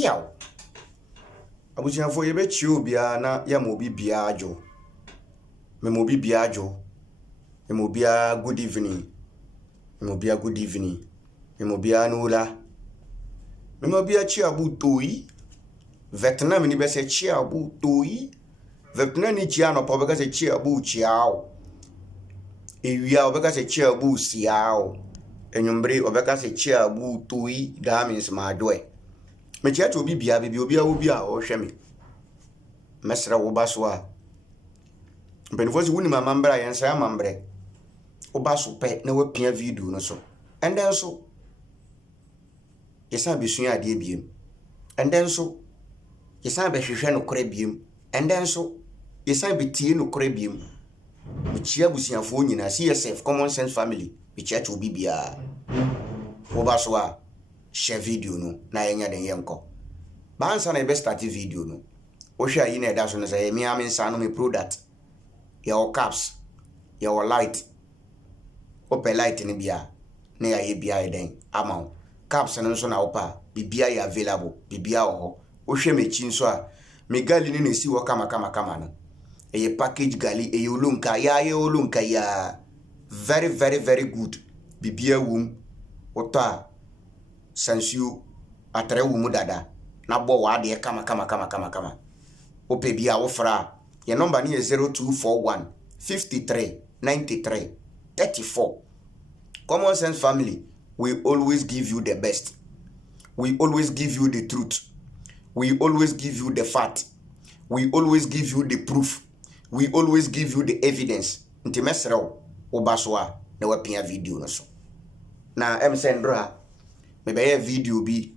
chiao. Abusia for ye be chiu bia na ya mo bi bia ajo. Me mo bi bia ajo. Me mo bia good evening. Me mo bia good evening. Me mo bia nula. Me mo bia chia bu toyi. Vietnam ni be se chia bu toyi. Vietnam ni chia no po be se chia bu chiao. Ewia obeka se chia bu siao. Enyumbre obeka se chia bu toyi. That means my doe. Me chia to bi bia obi a o hwe me. Mesra wo baso a. Mpenfo si wuni mamambra yensa ya mambre. Wo baso pe na wapia video no so. And then so yesa besua ade biem. And then so yesa be hwehwe no kore biem. And then so yesa be tie no kore biem. Bichia busiafo nyina CSF common sense family bichia to bibia. Wo baso a share video no na yenya den yenko. Ba ansa na be start video no. Wo hwa yi na eda so no say me amensa no me product. Your caps, your light. Open light ni bia. Na ya ye bia eden amount. Caps no so na opa bibia ya available bibia ho. Wo hwe mechi nso a me gali ni na si wo kama no. Eye package gali eye olunka ya very good. Bibia wum ota sansio atre wumu dada na bo wa de kama. Ope bia wo fra. Your number is 0241 53 93 34. Common sense family, we always give you the best. We always give you the truth. We always give you the fact. We always give you the proof. We always give you the evidence. Nti mesreo obaswa na wapia video no so. Na emsendra me be video bi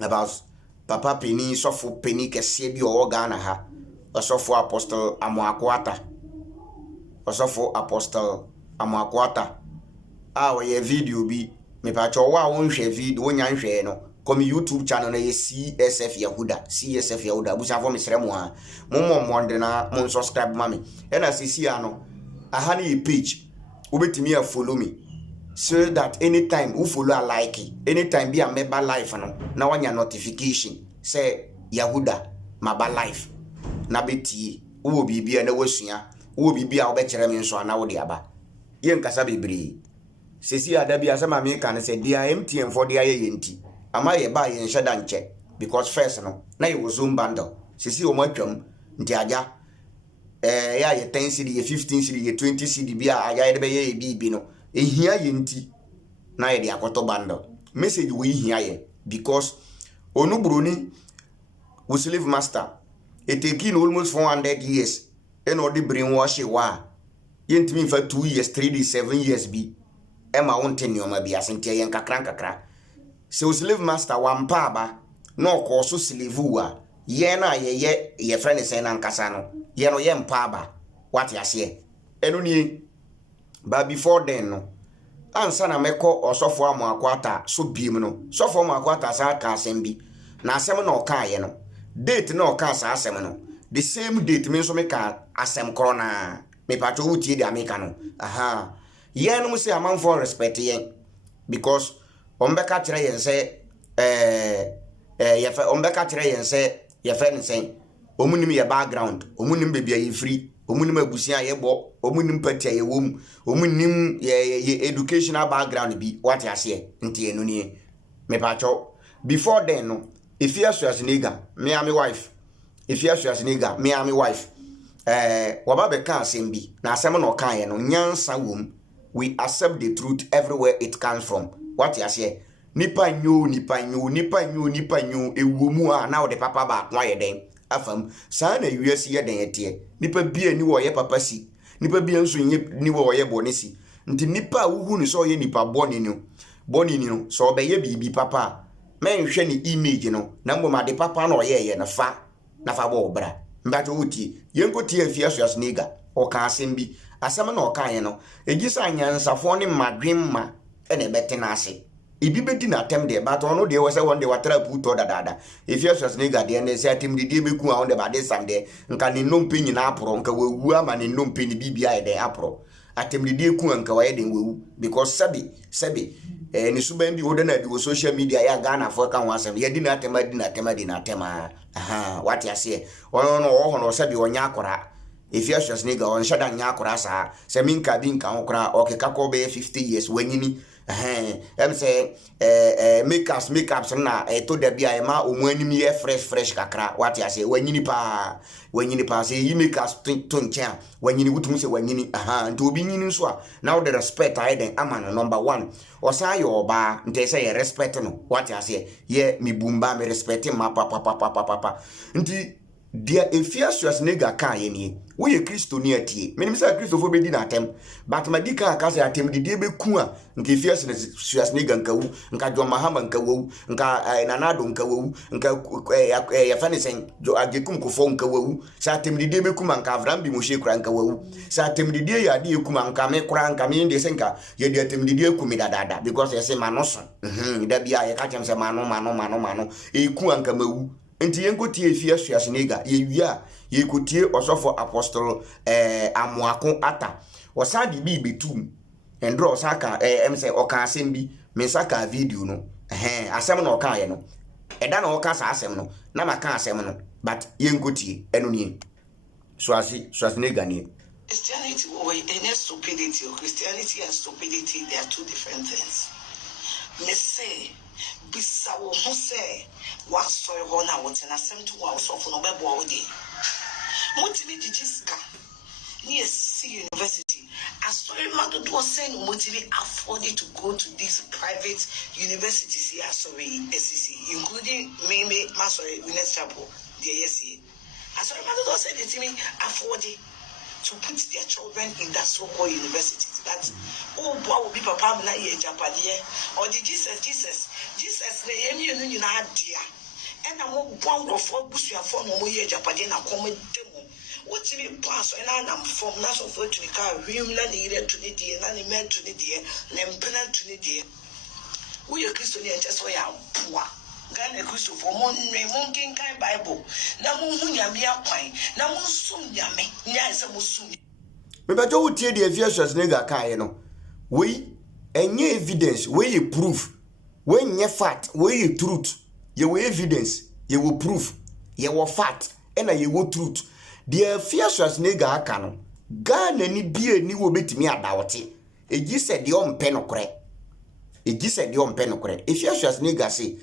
about papa penny sofo penny kese bi o Ghana ha. Osofo Apostle Amoako Attah. Osofo Apostle Amoako Attah. We video bi me pa cho wa won hwe video wonya nhwe no kom YouTube channel na ye CSF Yahuda busa fo mesre mo a mo de na mo subscribe mami e na sisi ano aha na page obetimi a follow me so that anytime you follow a like anytime be a member live no na wanya notification say Yahuda maba live na beti wo bibia na wasua wo bibia wo be kire me nso na wo de aba ye nkasa bebre sesi ada bia sama me kan se dia MTN for dia ye yenti ama ye ba ye nhada nche because first no na ye Zoom bundle sesi o matwam nti aja ya ye 10 cd ye 15 cd ye 20 cd bia aja ye be ye bibi no ehia yenti na ye de akoto bundle message wo ehia ye because onubroni wo slave master it taking almost 400 years and all the brainwash wa yentimi fa 2 years 3 days 7 years bi ema wonte nioma bi asente yen kakra so slave master wampa ba no ko so slave wa ye na ye friend say na nkasa no ye no ye mpa ba what ya se enu ni ba before then no ansa na meko Osofo Amoako Attah so biem no Osofo Amoako Attah sa ka asem bi na asem na o ka ye no date no ka sa asem no the same date me so me ka asem corona me pa to wutie de ameka no aha ye no say amount for respect yen because ombeka kire yen say ye fa ombeka kire yen say ye fa nsen omunim ye background omunim bebia ye free omunim abusia ye bo omunim patia ye wom omunim ye educational background bi what ya say ntie no ni me pa cho before then no if you as nigga me and my wife if you as nigga me and my wife waba be kan sembi na asem no kan ye no nyansa wom we accept the truth everywhere it comes from what you say nipa nyu ewumu a na de papa ba kwa ye den afam sa na wiase ye den ete nipa bia ni wo ye papa si nipa bia nso ni wo ye bone si nti nipa wuhu ni so ye nipa bone ni no so be ye bibi papa men hwe ni image no na mboma de papa na oye na fa bo bra mbato wuti yenko tie afia so asniga o ka asem bi asem na o ka ye no egisa anyansafo ne madwemma ene bete na ase ibi bedi na atem de but ono de wose won de watra puto dada afia so asniga de na se atem de beku a on de bade sam de nka ne nompe nyina apro nka wawu ama ne nompe ne bibia ye de apro atemdidie ku anka waye den wewu because sabi ni suban bi woda na di social media ya Ghana for kan wasem ye di na tema aha what ya say ono no wo hono sabi onya akora Efiasius nigga on shada nya akora sa se minka bi nka okora okeka ko be 50 years wanyini em say makeups na to da bia ma omu anim ye fresh kakra what ya say wanyini pa say yi makeups to ncha wanyini wutum say wanyini nti obi nyini nso a now the respect I den amana number 1 osa yo ba nti say respect no what ya say ye mi bumba me respect ma papa nti dia Efiasius nigga kan ye ni wo ye Kristo ni atie menim say Kristofo be di na atem but madika aka say atem di be ku a nka Efiasius nigga nka wu nka John Mahama nka wu nka Nanado nka wu nka ya fane sen jo agekum kofo nka wu say atem di be ku nka Avram bi Moshe kura nka wu say atem di ya di ku nka me kura nka me ndi senka ye di atem di ku mi dada because ye say manoso da bia ye ka chem say mano e ku nka mawu enti yenkotie Efiasius nigga ye wia ye kotie Osofo Apostle Amoako Attah osadi bi betum endro osaka em say oka asem bi me saka video no asem no oka ye no eda na oka sa asem no na maka asem no but yenkotie eno ni so nigga ni Christianity and stupidity or Christianity and stupidity, they are two different things. Me say bisa wo ho say wa so ho na wo tena sem to wa so fo no bebo wo di mutimi digiska ni university asori mado do say no mutimi afford to go to these private universities here sorry SCC including me masori Winners Chapel the yesi asori mado do say the timi afford to put their children in that so-called universities. That boy will be papa na ye Japadia or the Jesus na yemi na dia and I'm one of four bush your phone no ye Japadia na come demo what me pass and I'm from national for to the car him na needed to the day na me to the day na mpena to the day we are Christian just so ya poor Ghana Christopher mon king kind Bible. Na munyami akwan. Na munsum nyame. Nya ese musum. Me ba jo tie the Efiasius nigga kan no. We enye evidence, we ye proof. We nye fact, we ye truth. Ye we evidence, ye we proof. Ye we fact, and ye we truth. The Efiasius nigga aka no. Ghana ni bie ni wo betimi adawote. Eji said the ompe no kore. Efiasius nigga say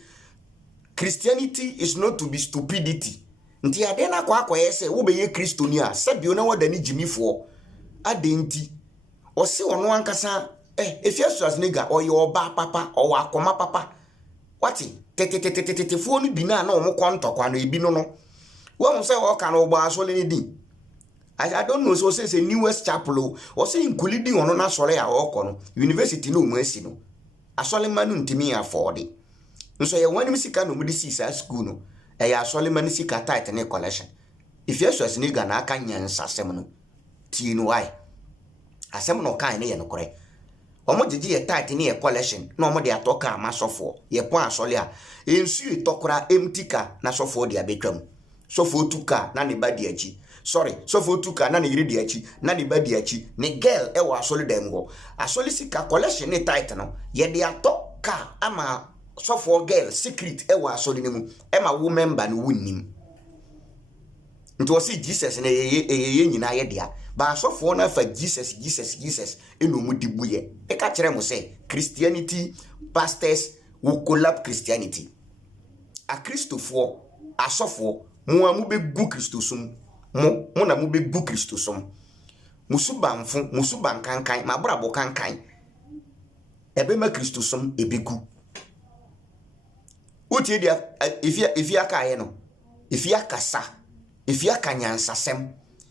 Christianity is not to be stupidity. Nti ade na kwa yese wo be ye Kristonia sabio na wada ni jimifo adenti o se ono ankasa Efiasius nigga o ye oba papa o wa akoma papa wati tete fo no bi na o mo kwantokwa no ebi no wo se o ka no gba asole ni din I don't know so say newest chapel o say including ono na sore ya o ko no university no mu asi no asole manu ntimi afford nso ye wani misika no mudi sisa school no ya asole manu sika tight ne collection Efiasius nigga na aka nyansa sem no ti no why asem no kan ne ye no kore omo jeje ye tight ne ye collection na omo de atoka amasofo ye pon asole a ensu itokora emtika na sofo de abetwam sofo tuka na ne badi achi sorry sofo tuka na ne yiri de achi na ne badi achi ne girl e wa asole dem go asole sika collection ne tight no ye de atoka ama so for girl secret ewa asori nemu ema wo member no wunnim nti osi Jesus na ye nyina ye dia ba so for na fa Jesus eno mu dibuye e ka kire mo say Christianity pastors will collapse Christianity a Christofo asofo mo amu be gu Christosum mo na mu be gu Christosum musuban kankan ma brabo kankan ebe ma Christosum ebegu uti dia ifia ka ye no ifia kasa ifia kanyansasem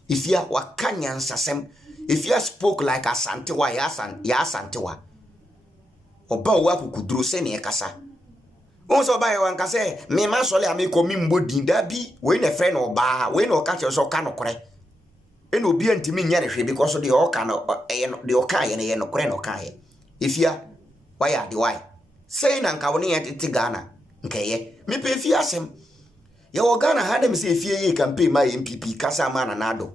ifia wakanyansasem ifia spoke like asantewa ya asantewa oba wa kukuduro se ne kasa onso ba ye wanka se me ma sole amiko mi mbodi dabi we ne friend oba we no ka che so ka no kore eno obi antimi nya ne hwe because de o ka no de o ka ye ne ye no kore no ka ye ifia why the why say na nka woni ye tete Ghana nkeye me pe fi asem ye wo Ghana ha dem se fie ye campaign ma MPP kasa ma na nado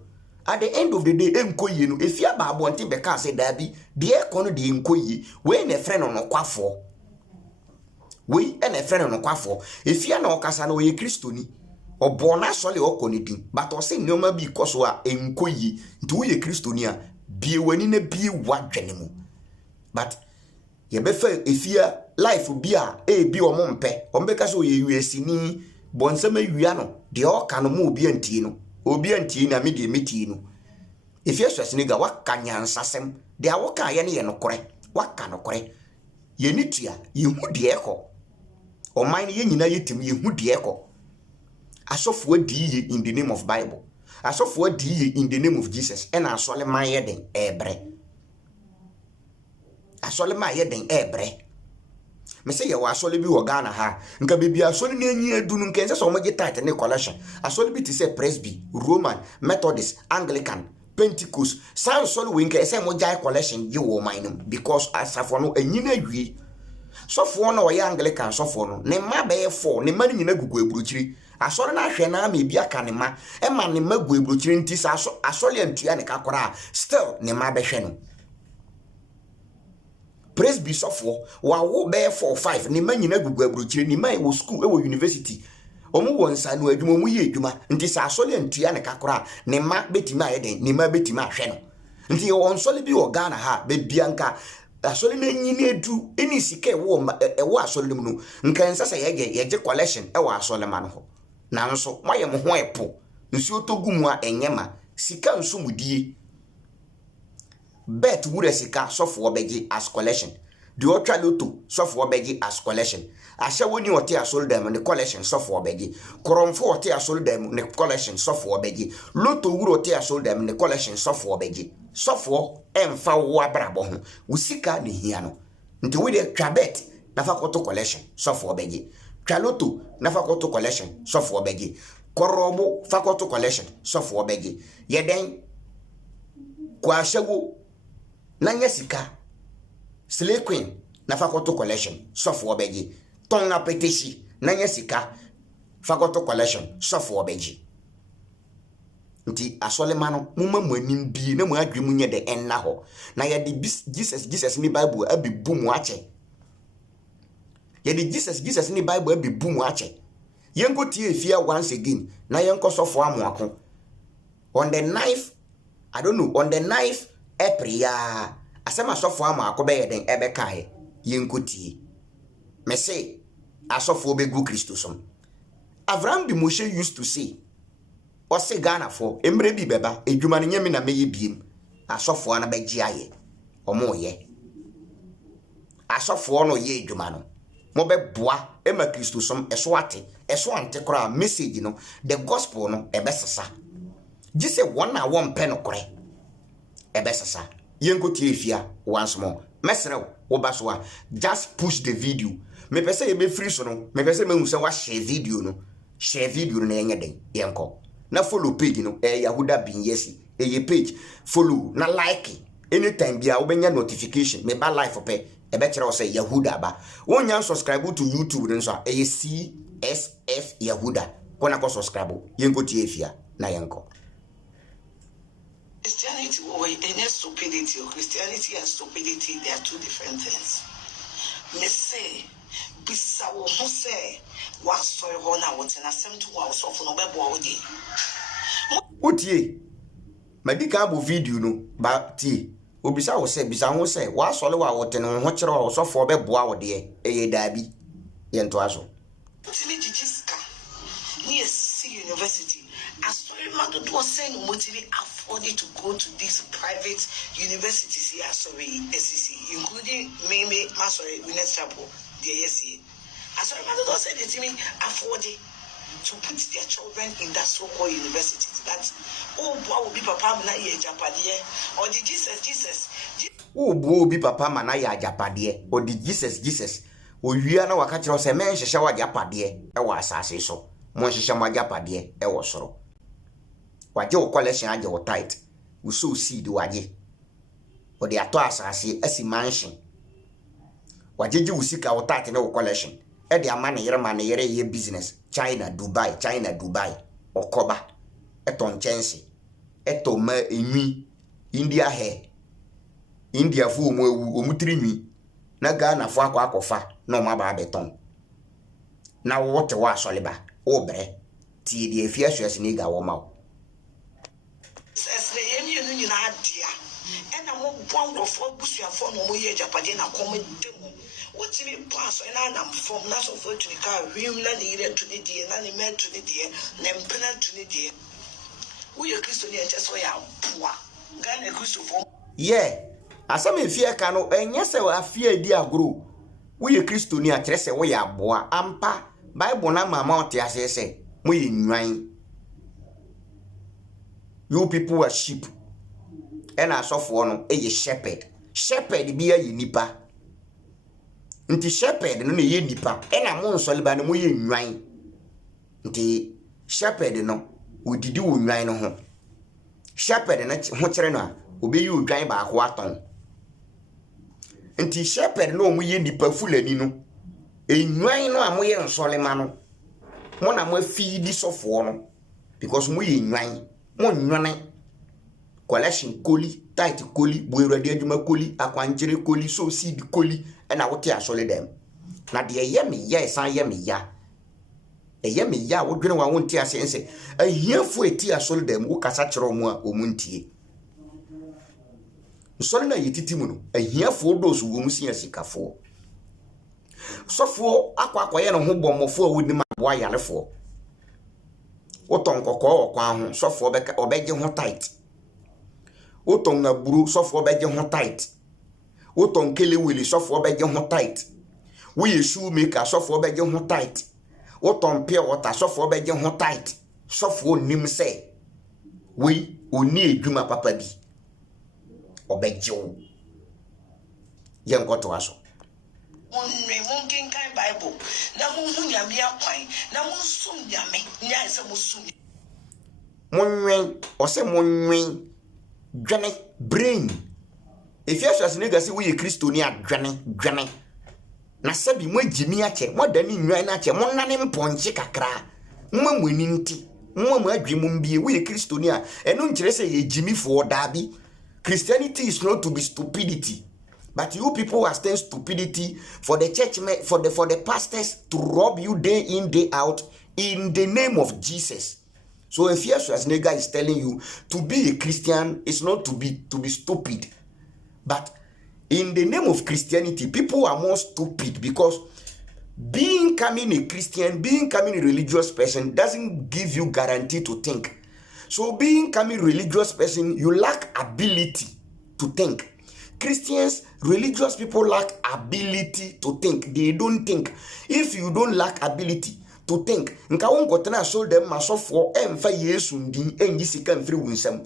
At the end of the day, enkoyi no if ya ba abonte be ka say dabi de ekọ no de enkoyi we na friend no kwafo we na friend no kwafo if ya na okasa na oye kristoni obo na sole okọ ne din but o say nyoma bi koso a enkoyi nti we ye kristoni a bie wani na bie wadwene mu but ye be fa efia life bi a bi ombe ka so ye US ni bonsama wia no de o ka no mo obi antie no na me de meti no if you stress nigga waka nyansasem de a waka ye ne ye nokore waka nokore ye ni tua ye hu de ekọ oman ye nyina yetim ye hu de ekọ asofo adi ye in the name of Bible asofo adi ye in the name of Jesus and asole man ye den ebre asole man ye den ebre me say ye wa asole bi wo Ghana ha nka bebi asole na enyi adunu nka nse so mo gitate ne collection asole bi ti say Presby Roman Methodist Anglican Pentecost san sole we nka say mo jai collection ye wo man because asafo no enyi na wie sofo no ye Anglican sofo no ne ma be 4 ne ma nyina gugu eburuchiri asole na hwe na ma ebi aka ne ma e ma ne ma gugu eburuchiri nti sa asole antua ne kakora still ne ma be hwe no Presby sofo wa wo be 4-5 ni manyina gugu abrochire ni mai wo school e wo university omu wonsa no adwuma mu ye adwuma nti sa asole antua ne kakora ne ma betima ayeden ni ma betima ahwe no nti won sole bi wo Ghana ha be bianka asole na nyina edu eni sika wo asole mu no nka nsasa ye collection e wo asole ma no ho na nso moye mo ho epo nsu otogumu a enyema sika nso mudie bet wure sika sofo obeji as collection the ultra loto sofo obeji as collection asha woni ote asol dem ne collection sofo obeji koromfo ote asol dem ne collection sofo obeji loto wure ote asol dem ne collection sofo obeji sofo emfa wo abrabo ho usika ne hia no nti we de twabet na fakoto collection sofo obeji twaloto na fakoto collection sofo obeji korobo fakoto collection sofo obeji yeden kwa ashawo nanya sika Slay Queen na fakoto collection sofo obeji tonga peteshi nanya sika fakoto collection sofo obeji nti asole mano mumma muanim bi na mu adwemu nye de enna ho na ya de Jesus ni Bible abibu mu ache ya de Jesus ni Bible abibu mu ache yenko tie fia once again na yenko sofo Amoako on the 9th I don't know on the 9th April ya asema sofo Amoako be yeden ebe kae yenkotie me say asofo obegu Christo som Abraham de Moshe used to say o se Ghana for emre bi beba edwuma ne nyame na meye biem asofo ana beji aye omo ye asofo no ye edwuma no mo be boa ema Christo som eso ante kora message no the gospel no ebe sesa gise wona won pe no kore ebe sesa yenko tie fia once more mesre wo basoa just push the video me pese ye be free so no me pese me hu se wa share video no na yenye den yenko na follow page no Yahuda bin yesi ye page follow na like anytime bia wo benya notification me ba live pe e be kire wo say Yahuda ba wonya subscribe to YouTube nso a CSF Yahuda kona ko subscribe yenko tie fia na yenko Christianity or any stupidity or Christianity and stupidity, they are two different things. Me say, bisa wo ho say, wa so yo na what na sem to wa Osofo no bebo odi. Otie. Madika abo video no ba tie. Obisa wo say bisa ho say wa so le wa wote no ho kire wa Osofo bebo awode eye dabi. Ye nto aso. Timi jijiska. Ni university. As Madu was saying, motivate afford to go to these private universities here, SCC, including Meme, Masori, Winners Chapel, the ASC. As Madu was saying, to me, afford to put their children in that so-called universities. That's boy will be Papa Manaya Japadie, or the Jesus. Boy be Papa Manaya Japadie, or the Jesus. O you na wakati ro se men hyehyɛ wa Japadie e wa asase so. Mo hyehyɛ ma Japadie e wo soro. Waje o collection aje o tight. We so seed waje. O de ato asase asi mansion. Waje je usika o tight na o collection. E de ama ne yere ye business. China Dubai. Okoba. E ton chensi. eto ma enwi India he India fu omutiri nwi na Ghana fo akofa na ma ba beton na wote wa soliba obre ti di efiasuas ni ga wo ma sesre yemi enu nyina adia ena mo bwangrofo busuafo no mo ye japade na komo demo wotimi pass ena nam from na so for to the car him na ni ire to the die na ni men to the die na mpena to the die wo ye Kristo ni enche so ya boa Ghana Kristo fo asam efie ka no enye se afie di agro wo ye Kristo ni a kire se wo ya boa ampa Bible na mama ote asese mo ye nwan you people are sheep and asofo no ye shepherd bi ya nipa nti shepherd no ye nipa ena mo nsoliba no mo ye nwan nti shepherd no odidi wo nwan no ho shepherd na ho kire no a obeyi odwan ba ho aton nti shepherd no mo ye nipa fulani no enwan no a mo ye nsolima no mo na mo afidi sofo no because mo ye nwan mo nwane collection koli tight koli boerade adwuma koli akwanjere koli so seed koli na wote asole dem na de ye esan ye me ya wo dwene wa wonte asense ahiafo eti asole dem wo kasa kire omo a omuntie nsole na yetiti mu no ahiafo dosu wo musia sikafo sofo akwakoye no ho bommofo a wodim aboa yarefo woton kokko okwa ho sofo obeje ho tight woton na buru sofo obeje ho tight woton keleweli sofo obeje ho tight wo yesu maker sofo obeje ho tight woton pure water sofo obeje ho tight sofo nim se we oni edwuma papa bi obeje wo yen koto aso mon kin kan Bible na mon hunyame akwan na mon sum nyame nya se mo sum monwen ose monwen dwane brain efiasuas ne gase wo ye Kristo ni adwane na sabi mo agimi ache mo dani nwan na ache mo nane mponche kakra mo mwani nti mo adwemu mbie wo ye Kristo ni a eno nkire se ye gimi fo dabi. Christianity is not to be stupidity. But you people are staying stupidity for the church, for the pastors to rob you day in, day out in the name of Jesus. So if Schwarzenegger is telling you to be a Christian is not to be stupid. But in the name of Christianity, people are more stupid because becoming a Christian, becoming a religious person doesn't give you guarantee to think. So becoming a religious person, you lack ability to think. Christians, religious people lack ability to think. They don't think. If you don't lack ability to think, nka wonko tena show them masofo emfa Yesu ndin enyi sika mfiri wunsam.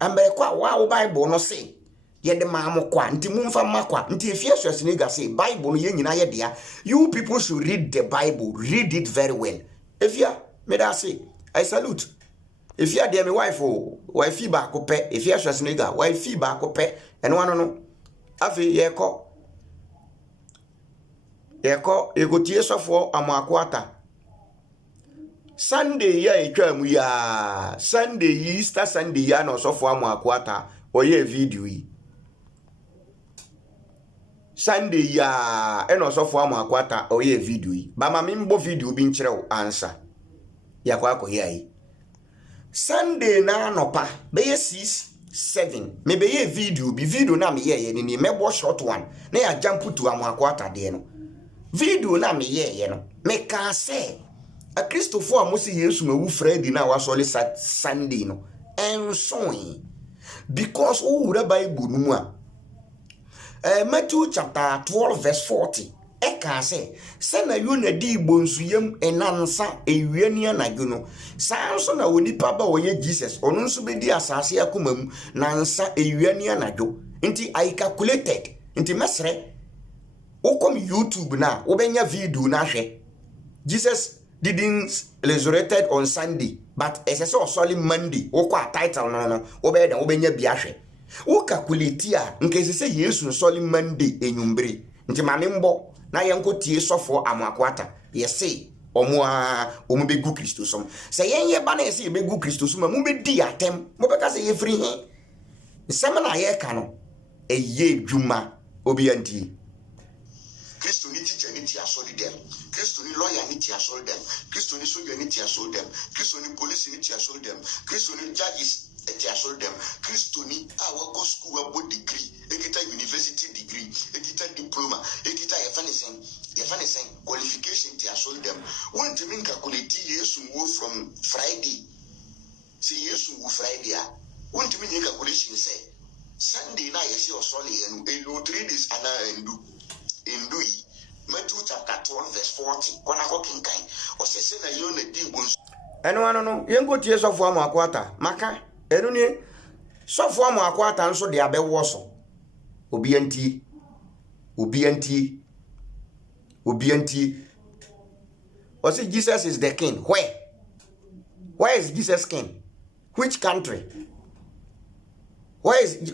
Ambe kwa wa Bible no say ye de maamo kwa nti mumfa makwa nti Ephesians ni ga say Bible no ye nyina ye dia. You people should read the Bible. Read it very well. If ya me da say I salute. If you are dear my wife ba ko pe if you are Schwarzenegger wife ba ko pe eno ano no afi ye ko egotie sofo Amoako Attah Sunday ya etwa mu ya Sunday Easter Sunday ya no sofo Amoako Attah oye video yi Sunday ya eno sofo Amoako Attah oye video yi ba ma mimbo video bi nkyere wo answer ya kwa akoye yi Sunday na anopa beye 6-7 me beye video na me ye ni mebo short one na ya jump to Amoako Attah de no video na me ye no me ka say a Christopher amosi Yesu mewu Friday na wasole Sunday no enso because o wura Bible no mu a Matthew chapter 12 verse 40 eka se na yo na di bonsuyem enansa ewiani anadwo no sanso na wonipa ba woye Jesus ono nso be di asase akomam nansa ewiani anadwo nti I calculated nti mesre okom YouTube na obenya video na hwe Jesus didn't resurrected on Sunday but ese so solid Monday okwa title no obe da obenya bia hwe o calculate a nkese se Yesu solid Monday enyumbre nti mane mbo na yenko tie sofo Amoako Attah ye say omo be gu Christo som. Say ye ba na say be gu Christo som mo be di atem. Mo be ka say ye free he. Nsem na ye ka no eye dwuma obi anti. Christo ni teacher ni tia so dem. Christo ni lawyer ni tia so dem. Christo ni soldier ni tia so dem. Christo ni police ni tia so dem. Christo ni judges tia so dem. Christo ni go school about degree, ekita university degree, ekita diploma, ekita ye qualification tia so dem. Want to mean calculate yesu move from Friday. See yesu move Friday ah. Want to mean calculation say Sunday na yesi osole enu 3 days ana endu Matthew chapter 12 verse 40 kwana ko kinkan o sese na yo na di gonso eno no yengo tie sofo Amoako Attah maka enu ni sofo Amoako Attah nso de abewo so obi anti o say Jesus is the king. Where is Jesus king? Which country?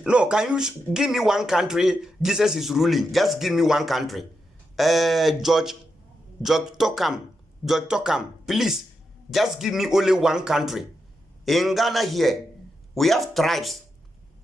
No, can you give me one country Jesus is ruling? Just give me one country. George Tokam, please, just give me only one country. In Ghana here, we have tribes.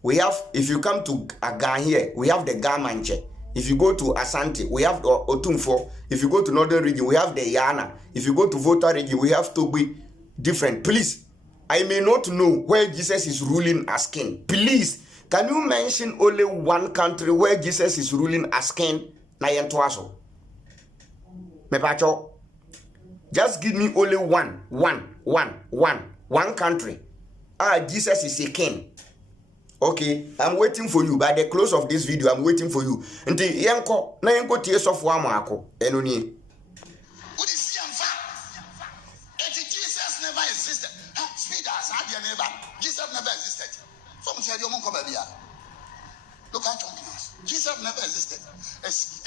We have, if you come to Ghana here, we have the Gamanche. If you go to Asante, we have the Otumfo. If you go to Northern region, we have the Yana. If you go to Volta region, we have Tobi. Different. Please, I may not know where Jesus is ruling as king. Please, can you mention only one country where Jesus is ruling as king? Na yentoaso. Mepacho. Just give me only one country. Jesus is a king. Okay, I'm waiting for you. By the close of this video, I'm waiting for you. Nti yenko na yenko tie Osofo Amoako eno ni. Jesus never existed. Speakers, how do you never? Jesus never existed. From here, you won't come here. Look at champions. Jesus never existed. It's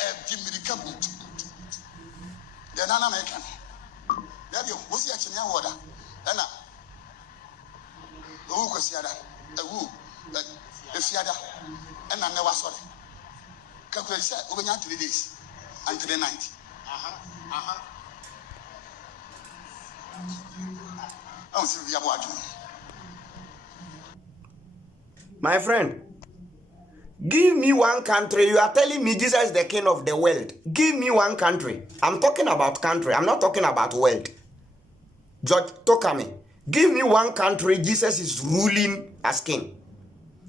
the Nana American. There you go. See actually now order. And now, who was here? Who? If you had and I never saw it. Calculate said over 3 days until the night. My friend, give me one country. You are telling me Jesus is the king of the world. Give me one country. I'm talking about country. I'm not talking about world. George Tokame, give me one country Jesus is ruling as king.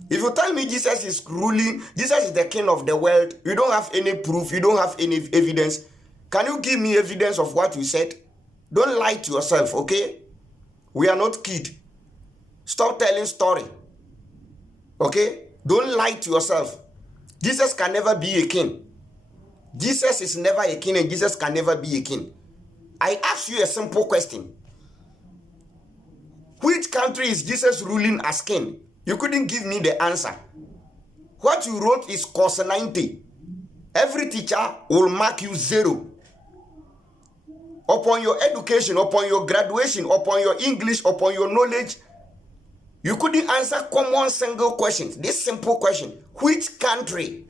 If you tell me Jesus is ruling, Jesus is the king of the world, you don't have any proof, you don't have any evidence. Can you give me evidence of what you said? Don't lie to yourself, okay? We are not kids. Stop telling story. Okay? Don't lie to yourself. Jesus can never be a king. Jesus is never a king and Jesus can never be a king. I ask you a simple question. Which country is Jesus ruling as king? You couldn't give me the answer. What you wrote is course 90. Every teacher will mark you 0. Upon your education, upon your graduation, upon your English, upon your knowledge, you couldn't answer common single questions. This simple question. Which country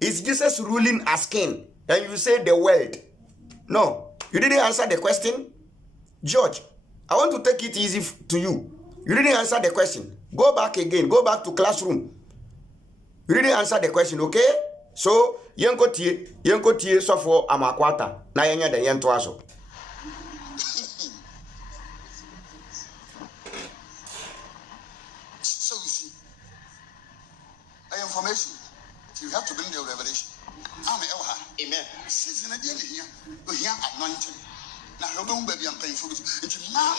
is Jesus ruling as king? And you say the world. No, you didn't answer the question. George, I want to take it easy to you. You didn't answer the question. Go back again. Go back to classroom. You didn't answer the question, okay? So, yenko tie Osofo Amoako Attah na yenya de yento aso. So you see, information, you have to bring the revelation. Amen. Season again here, we hear anointing. Now, how do baby I'm paying for it? Now,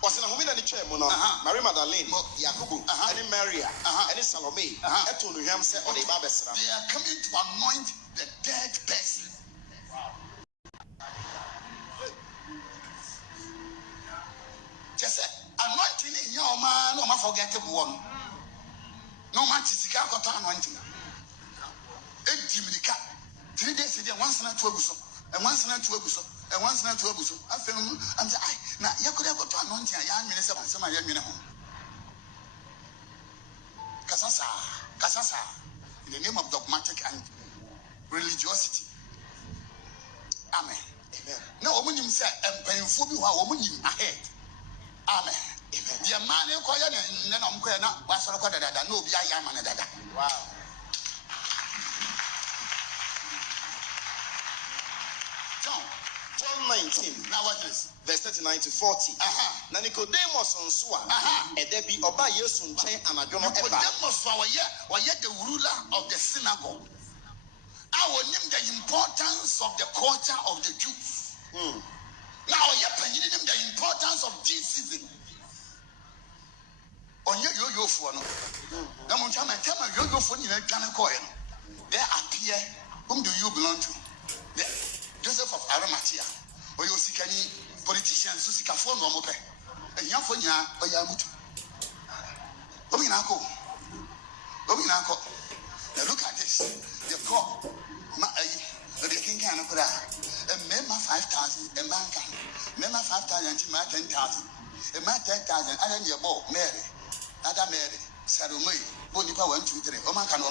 was in a woman in the chair, Mary Magdalene, Yakubu, and Maria, and Salome, Eto Nuham said on the Babes. They are coming to anoint the dead person. Just anointing in your man, no, my forgettable one. No man, Tika got anointing. 3 days a day, once and 12. And once and 12, and once and 12. I feel I'm saying, now you could have got to anointing a young minister and some young minimum. Kasasa, in the name of dogmatic and religiosity. Amen. Now, woman, you say, and painful, you are woman ahead. Amen. The man in Koyan and then I'm going up, was a quarter that no be a yaman. Wow. John 19. Now what is verse 39 to 40. Now Nicodemus on Sua. And there be Oba Yesun Chain and I don't know. Nicodemus were yet the ruler of the synagogue. I will name the importance of the culture of the Jews. Now you name the importance of this season. On your phone. Now I'm tell me your phone in a Ghana coin. There appear. Whom do you belong to? Joseph of Arimathea, or you see any politicians who seek a phone or mope, and young for ya or Yamutu. Ominako. Now look at this. They've got the king can put out a member 5,000, a man can, member 5,000, and 10,000, a man 10,000, and then your boy, Mary, Ada Mary, Salome, Bonipa 1, 2, 3, Oman can.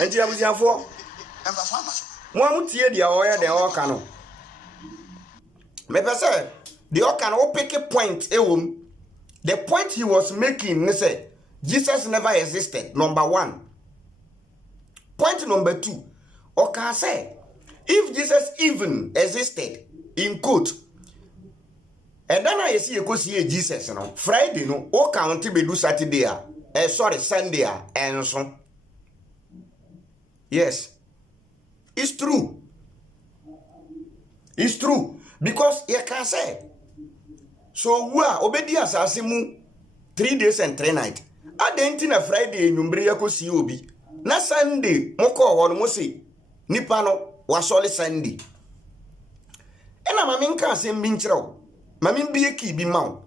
And you have your four and the farmers. One tear the oil, the Okano. Maybe say the Okano pick a point, the point he was making, say Jesus never existed. Number one. Point number two. Oka say if Jesus even existed in quote, and then I see you go see Jesus no Friday no Oka until be do Saturday Sunday and so. Yes. It's true. It's true. Because you can say. So we are obedience asimu 3 days and 3 nights. Adentina Friday numbre yako si obi. Na Sunday moko wono mo se nipa no wasole Sunday. Ena mami nka asem bi nkyerɛw. Mami bi eki bi maw.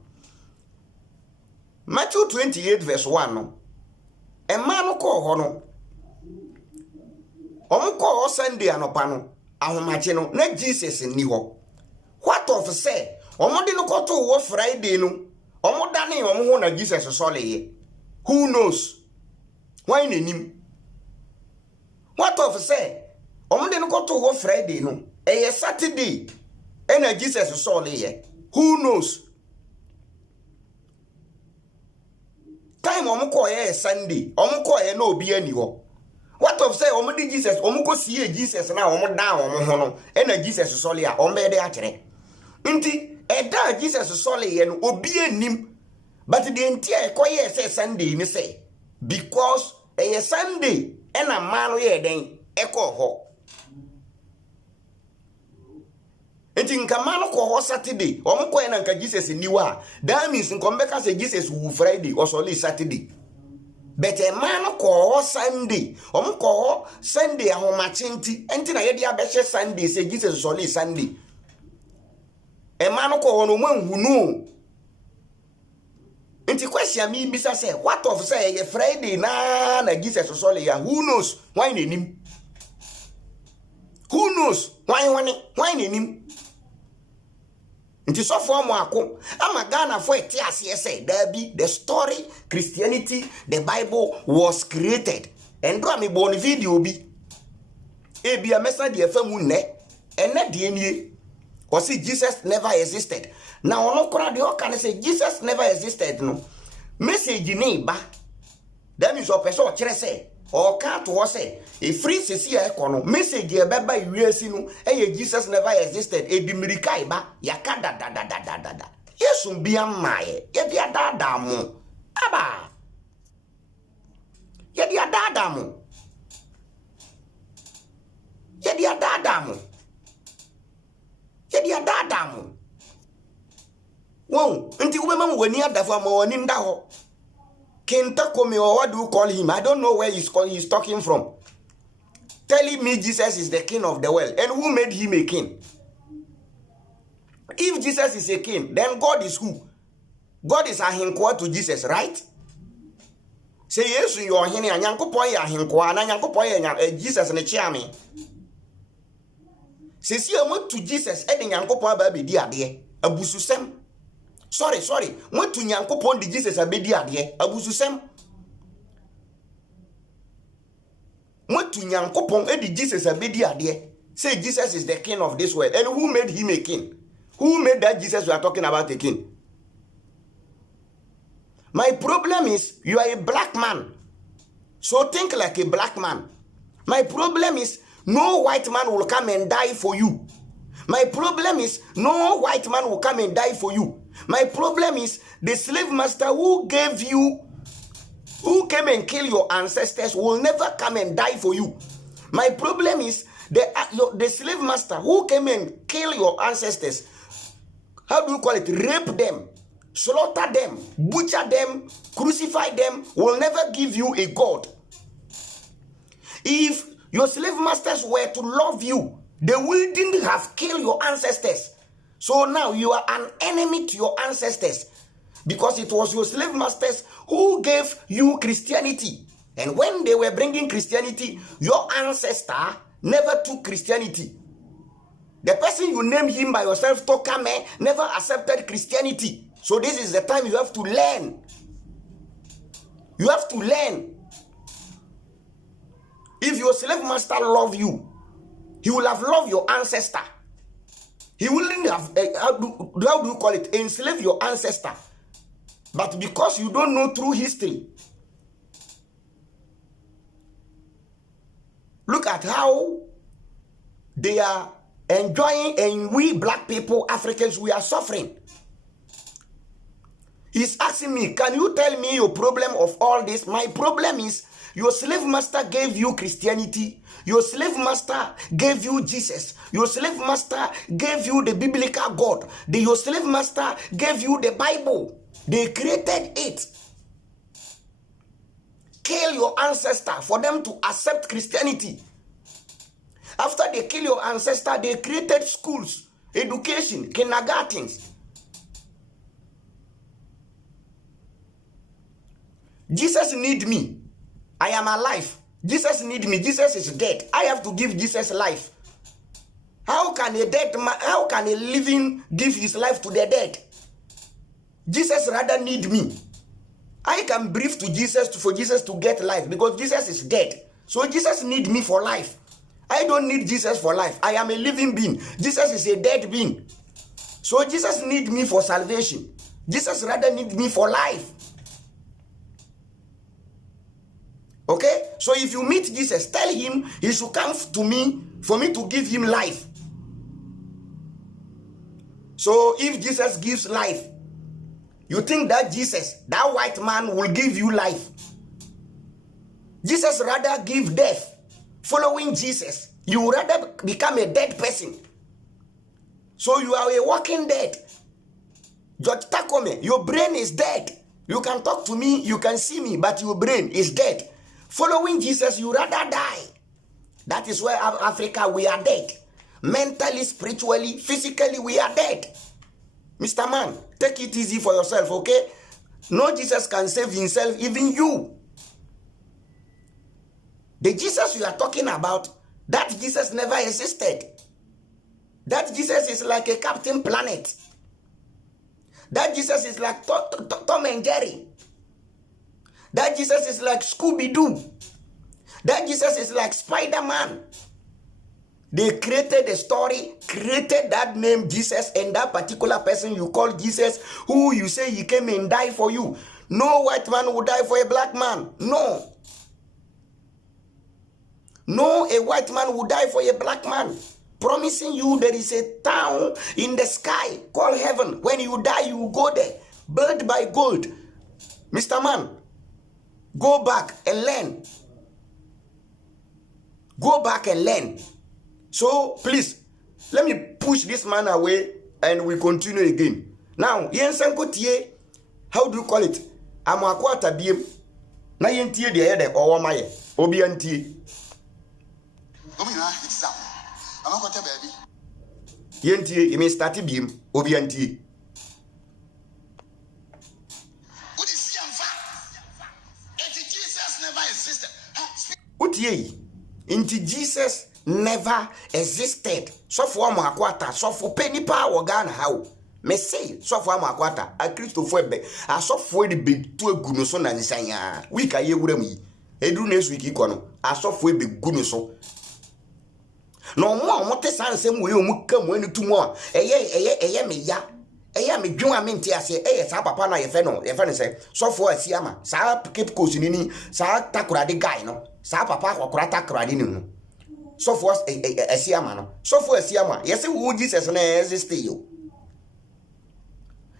Matthew 28 verse 1 no. E ma no ko ho no. Omko Sunday anopa no ahomache no na Jesus ni ho. What of say omode no koto wo Friday no omodane omho na Jesus soleye. Who knows? Why nenim? What of say omode no koto wo Friday no eye Saturday na Jesus soleye. Who knows? Time omko ye Sunday omko ye na obi ani ho. What of say omudi Jesus omuko see Jesus na omo down omo ho no na Jesus sole a ombe de akere nti eda Jesus sole ye no obi anim but the entire koye say Sunday ni say because a Sunday na man no ye den eko ho nti nka man no ko ho Saturday omko na nka Jesus ni wa that means nkombeka say Jesus wu Friday or sole Saturday. But a man call Sunday, call Sunday a homachinti, and I had the Sunday, say Jesus only Sunday. A man call no one who know. And the question me bisa say, what of say a Friday na Jesus only? Who knows? Why in him? Who knows? Why in him? Nti so for Amoako Ghana for say there be the story Christianity the Bible was created and do me born video bi e bia message de famu ne ene de nie or see Jesus never existed now ono kora de o can say Jesus never existed no message ni ba that means o person o kire say or can't was say a free sisi e kono message e beba iwiasi no e Jesus never existed e bi mirika iba yakada da yesu bia maye ye dia dada mu aba ye dia dada mu ye dia dada mu wo nti wo bema mu wani adafo ma wani nda ho Kentako or what do you call him? I don't know where he's talking from. Telling me Jesus is the king of the world. And who made him a king? If Jesus is a king, then God is who? God is a hinkwa to Jesus, right? Say yes, you are hini and Yankopoy a hinkwa and Yankopoy Jesus and a chiami. Say see a went to Jesus adding Yankopoy baby dear, a bususem. Sorry. Went to Nyankopon the Jesus abedi ade abususem. Went to Nyankopon e the Jesus abedi ade. say Jesus is the king of this world. And who made him a king? Who made that Jesus we are talking about a king? My problem is you are a black man. So think like a black man. My problem is no white man will come and die for you. My problem is no white man will come and die for you. My problem is the slave master who gave you, who came and killed your ancestors will never come and die for you. My problem is the slave master who came and killed your ancestors, how do you call it, rape them, slaughter them, butcher them, crucify them, will never give you a God. If your slave masters were to love you, they wouldn't have killed your ancestors. So now you are an enemy to your ancestors because it was your slave masters who gave you Christianity. And when they were bringing Christianity, your ancestor never took Christianity. The person you name him by yourself, Tokame, never accepted Christianity. So this is the time you have to learn. You have to learn. If your slave master love you, he will have loved your ancestor. He wouldn't have, how do you call it, enslave your ancestor. But because you don't know true history, look at how they are enjoying, and we black people, Africans, we are suffering. He's asking me, can you tell me your problem of all this? My problem is your slave master gave you Christianity. Your slave master gave you Jesus. Your slave master gave you the biblical God. Your slave master gave you the Bible. They created it. Kill your ancestor for them to accept Christianity. After they kill your ancestor, they created schools, education, kindergartens. Jesus need me. I am alive. Jesus need me. Jesus is dead. I have to give Jesus life. How can a dead man, how can a living give his life to the dead? Jesus rather need me. I can breathe to Jesus for Jesus to get life because Jesus is dead. So Jesus need me for life. I don't need Jesus for life. I am a living being. Jesus is a dead being. So Jesus need me for salvation. Jesus rather need me for life. Okay? So if you meet Jesus, tell him he should come to me for me to give him life. So if Jesus gives life, you think that Jesus, that white man, will give you life? Jesus rather give death. Following Jesus, you rather become a dead person. So you are a walking dead. George Takome, your brain is dead. You can talk to me, you can see me, but your brain is dead. Following Jesus, you rather die. That is where Africa, we are dead. Mentally, spiritually, physically, we are dead. Mr. Man, take it easy for yourself, okay? No Jesus can save himself, even you. The Jesus you are talking about, that Jesus never existed. That Jesus is like a Captain Planet. That Jesus is like Tom and Jerry. That Jesus is like Scooby-Doo. That Jesus is like Spider-Man. They created a story, created that name Jesus, and that particular person you call Jesus, who you say he came and died for you. No white man would die for a black man. No. No, a white man would die for a black man. Promising you there is a town in the sky called heaven. When you die, you will go there. Built by gold. Mr. Man, go back and learn. Go back and learn. So, please, let me push this man away and we continue again. Now, yensanko tie, how do you call it? Amoako Attah na yentie de yede owo maye. Obi antie. Yentie, you may start biem. Obi antie. Jesus never existed. Utie, into Jesus never existed. So for Amoako Attah, so for penny power Ghana how. Me say, so for Amoako Attah, a Christopher be, a so for the big to a gunoso na nisanya. We ka ye wuremi. Edu next week ikono, a so for be gunoso. No mo mote san sem we omu kam anu tumu a eye me ya eye me dwon a mente ase sa papa na ye fe ne say sofo asiama sa keep coast ni sa takurade guy no sa papa akokora takurade ni no sofo asiama no sofo asiama ye say wo Jesus na exist yo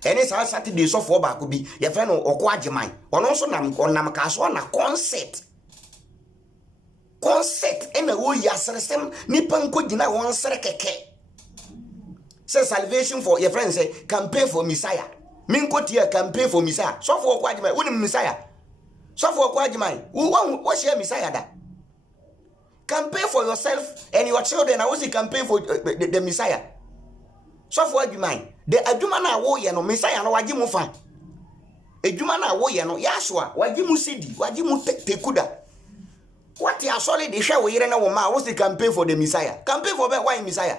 ene sa Saturday sofo ba ko bi ye fe no okwa agiman ono so nam ka so na concept ena wo yaseresem nipa nko gina won sere keke say salvation for your friend say campaign for Messiah minko tie campaign for Messiah so for okwa agiman woni Messiah so for okwa agiman wo share Messiah da campaign for yourself and your children. I was campaign for the Messiah so for agiman the adwuma na wo ye no Messiah no wagi mu fa adwuma na wo ye no Yahshua wagi mu sidi wagi mu tekuda. What you solid the share we na woman was the campaign for the Messiah. Campaign for why Messiah?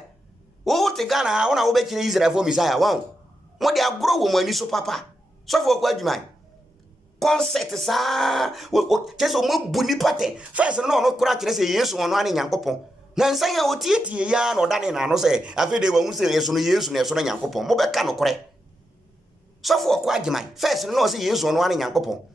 Oh, te Ghana, I want to obey Israel for Messiah. Wow. What they are grow woman so papa. So for what you mind? Concept sa just o buni pate. First no kura kire say Yesu ono ani Nyankopon. Na nsan ya otietie ya no dane na no say afi de wa say Yesu na so na Nyankopon. Mo be ka no kore. So for kwa agiman. First no say Yesu ono ani Nyankopon.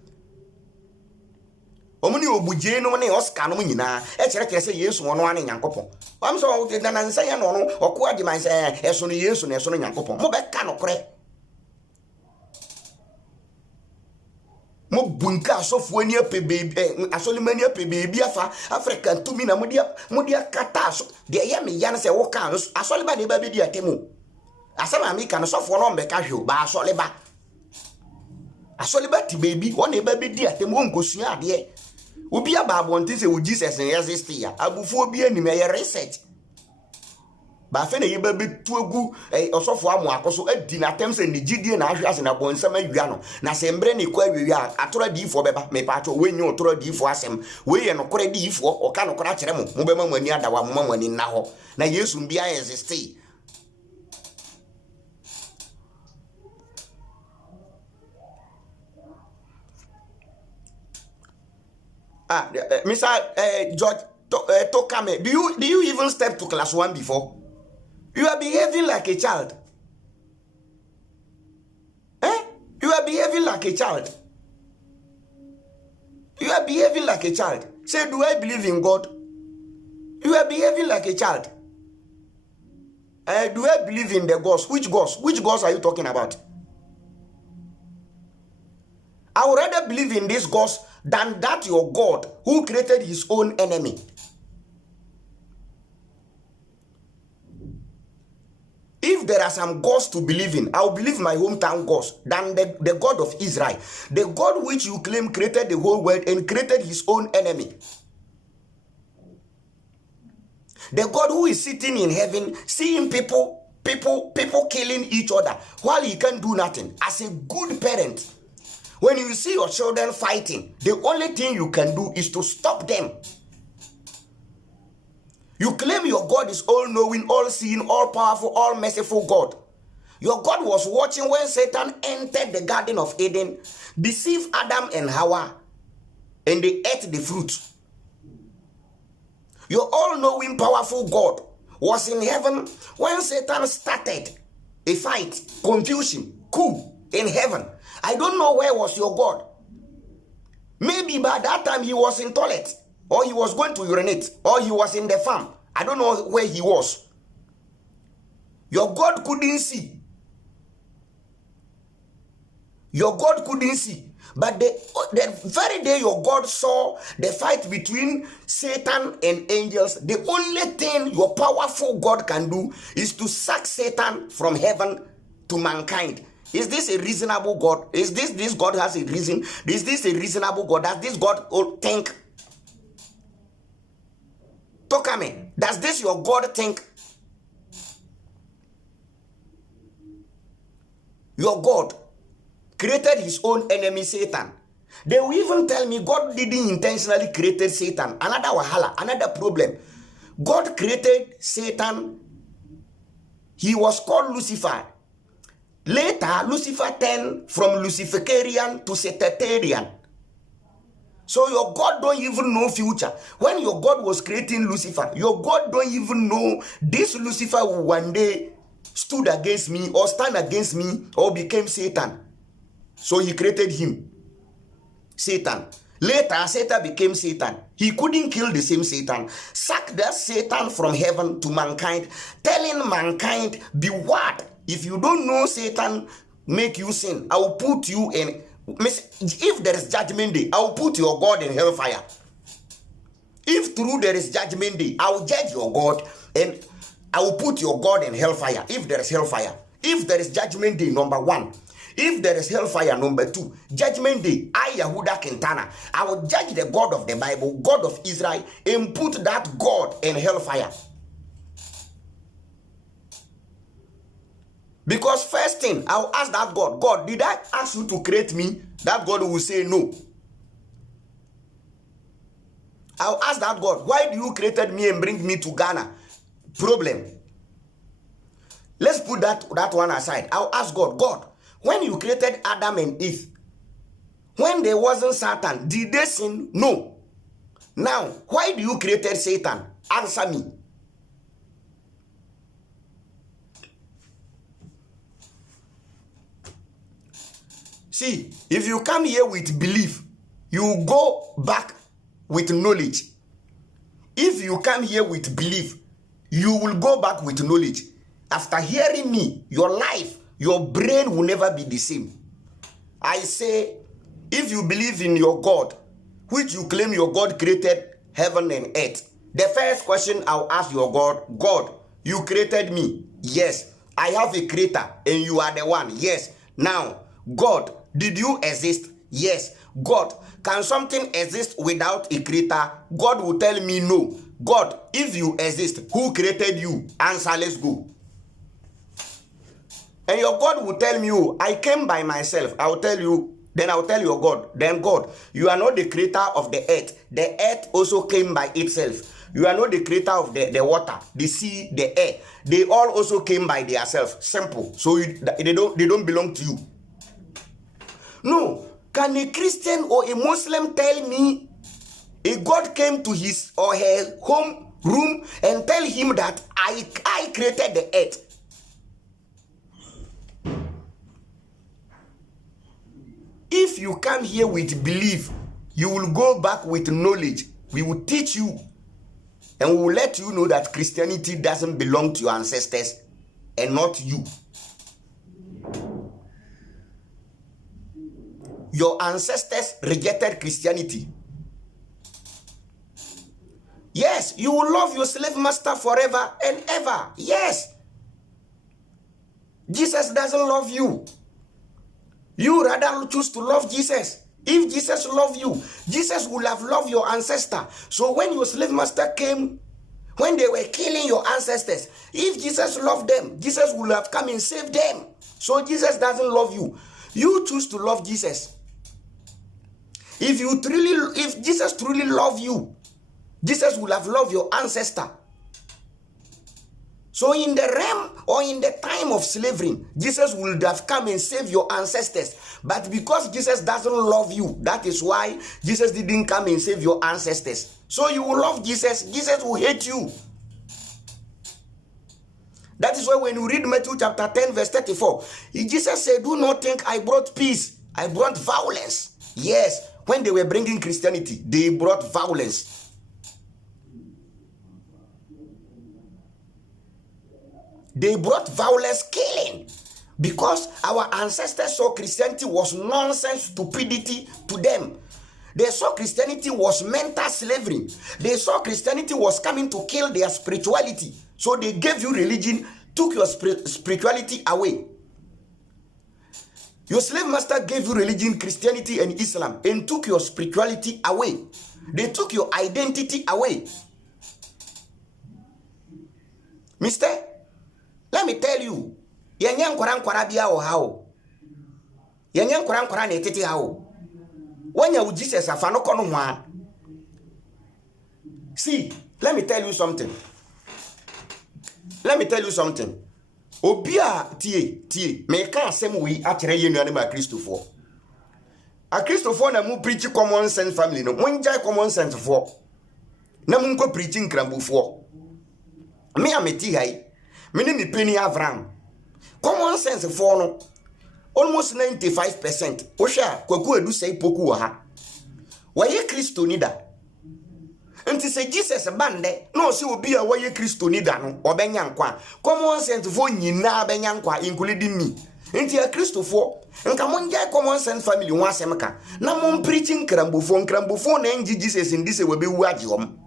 Omuni obuje no ne Oscar no nyina e kire say Yesu ono ane Nyankopon. Am so na nansa ya no okwa di man say eso no Yesu na eso no Nyankopon. Mo be ka no kore. Mo bunka asofo ani ape baby asolimani ape baby afa Africa tumi na mo dia kata so de ya me ya na say wo kan asoliba de ba be di atemu. Asama mi kan sofo no mbe ka hwe ba asoliba ti baby won e ba be di atemu nkosua ade. Obi ababonti se wo Jesus en exist ya abufu obi anim ye research ba fe na ye ba betu agu Osofo Amoako so adi na tem se ni gidie na ahwe ase na bonsam awia no na se mbre ne kwa awia atora difo beba me pa to wenye otora difo asem we ye no kore difo o ka no kora kire mo be ma mani adawa mo mani na ho na Yesu mbia exist. Mr. George Tokame, do you even step to class 1 before? You are behaving like a child. You are behaving like a child. You are behaving like a child. Say, do I believe in God? You are behaving like a child. Do I believe in the gods? Which gods? Which gods are you talking about? I would rather believe in these gods than that your God who created his own enemy. If there are some gods to believe in, I'll believe my hometown gods than the God of Israel. The God which you claim created the whole world and created his own enemy. The God who is sitting in heaven, seeing people killing each other while he can do nothing. As a good parent, when you see your children fighting, the only thing you can do is to stop them. You claim your God is all-knowing, all-seeing, all-powerful, all-merciful God. Your God was watching when Satan entered the Garden of Eden, deceived Adam and Hawa, and they ate the fruit. Your all-knowing, powerful God was in heaven when Satan started a fight, confusion, coup in heaven. I don't know where was your God. Maybe by that time he was in toilet, or he was going to urinate, or he was in the farm. I don't know where he was. Your God couldn't see. Your God couldn't see. But the very day your God saw the fight between Satan and angels, the only thing your powerful God can do is to sack Satan from heaven to mankind. Is this a reasonable God? Is this God has a reason? Is this a reasonable God? Does this God think? Tokame, does this your God think? Your God created his own enemy Satan. They will even tell me God didn't intentionally create Satan. Another wahala, another problem. God created Satan. He was called Lucifer. Later, Lucifer turned from Luciferian to Satanarian. So your God don't even know future. When your God was creating Lucifer, your God don't even know this Lucifer will one day stood against me or stand against me or became Satan. So he created him, Satan. Later, Satan became Satan. He couldn't kill the same Satan. Sacked that Satan from heaven to mankind, telling mankind, be what? If you don't know Satan, make you sin. I will put you in. If there is judgment day, I will put your God in hellfire. If true there is judgment day, I will judge your God and I will put your God in hellfire. If there is hellfire. If there is judgment day, number 1. If there is hellfire, number 2, judgment day, I Yahuda Quintana, I will judge the God of the Bible, God of Israel, and put that God in hellfire. Because first thing, I'll ask that God, God, did I ask you to create me? That God will say no. I'll ask that God, why do you created me and bring me to Ghana? Problem. Let's put that one aside. I'll ask God, God, when you created Adam and Eve, when there wasn't Satan, did they sin? No. Now, why do you created Satan? Answer me. See, if you come here with belief, you go back with knowledge. If you come here with belief, you will go back with knowledge. After hearing me, your life, your brain will never be the same. I say, if you believe in your God, which you claim your God created heaven and earth, the first question I'll ask your God, God, you created me. Yes. I have a creator and you are the one. Yes. Now, God, did you exist? Yes. God, can something exist without a creator? God will tell me no. God, if you exist, who created you? Answer, let's go. And your God will tell me, oh, I came by myself. I'll tell you, then I'll tell your God, then God, you are not the creator of the earth. The earth also came by itself. You are not the creator of the water, the sea, the air. They all also came by themselves. Simple. So they don't belong to you. No. Can a Christian or a Muslim tell me a God came to his or her home room and tell him that I created the earth? If you come here with belief, you will go back with knowledge. We will teach you and we will let you know that Christianity doesn't belong to your ancestors and not you. Your ancestors rejected Christianity. Yes, you will love your slave master forever and ever. Yes. Jesus doesn't love you. You rather choose to love Jesus. If Jesus loved you, Jesus would have loved your ancestor. So when your slave master came, when they were killing your ancestors, if Jesus loved them, Jesus would have come and saved them. So Jesus doesn't love you. You choose to love Jesus. If Jesus truly loved you, Jesus would have loved your ancestor. So in the realm or in the time of slavery, Jesus would have come and saved your ancestors. But because Jesus doesn't love you, that is why Jesus didn't come and save your ancestors. So you will love Jesus, Jesus will hate you. That is why when you read Matthew chapter 10 verse 34, Jesus said, do not think I brought peace, I brought violence. Yes, when they were bringing Christianity, they brought violence. They brought violence, killing. Because our ancestors saw Christianity was nonsense, stupidity to them. They saw Christianity was mental slavery. They saw Christianity was coming to kill their spirituality. So they gave you religion, took your spirituality away. Your slave master gave you religion, Christianity and Islam, and took your spirituality away. They took your identity away. Mister, let me tell you, yenyan kwara bia o hao. Yenyan kwara na etete hao. Wanya u Jesus afano kono hwa. See, let me tell you something. Let me tell you something. Obia tie me ka asem wi akere ye nuane ma Christopher. A Christopher na mu preach common sense family no. Monjai common sense for. Na munko preaching krambu for. Me ameti hai. Me ni mi penny Avram. Common sense for no. Almost 95%. Osha kwaku edu sei poku wa ha. Waye Kristo ni da. Nti se Jesus bande no se obi a waye Kristo ni da no obenya nkwa. Common sense for nyina benya nkwa including me. Nti a Kristo for nka monja common sense family ho asem ka. Na mon preaching krambofo na ngi Jesus ndi se we be wu age hom.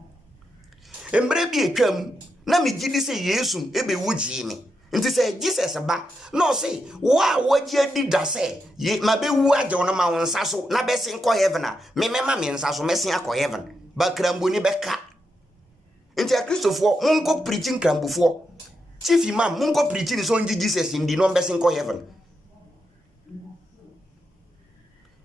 Embre bi etwam na me gidi se Yesu ebe wu ji mi. Nti se Jesus ba no say wa waji adi da se ye ma be wu age ono ma wonsa so na be sen ko heaven a me mema me nsa so mesen akọ heaven ba kramboni be ka. Nti a Christopher monko preaching krambofo chief imam monko preaching so ngi Jesus ndi no be sen ko heaven.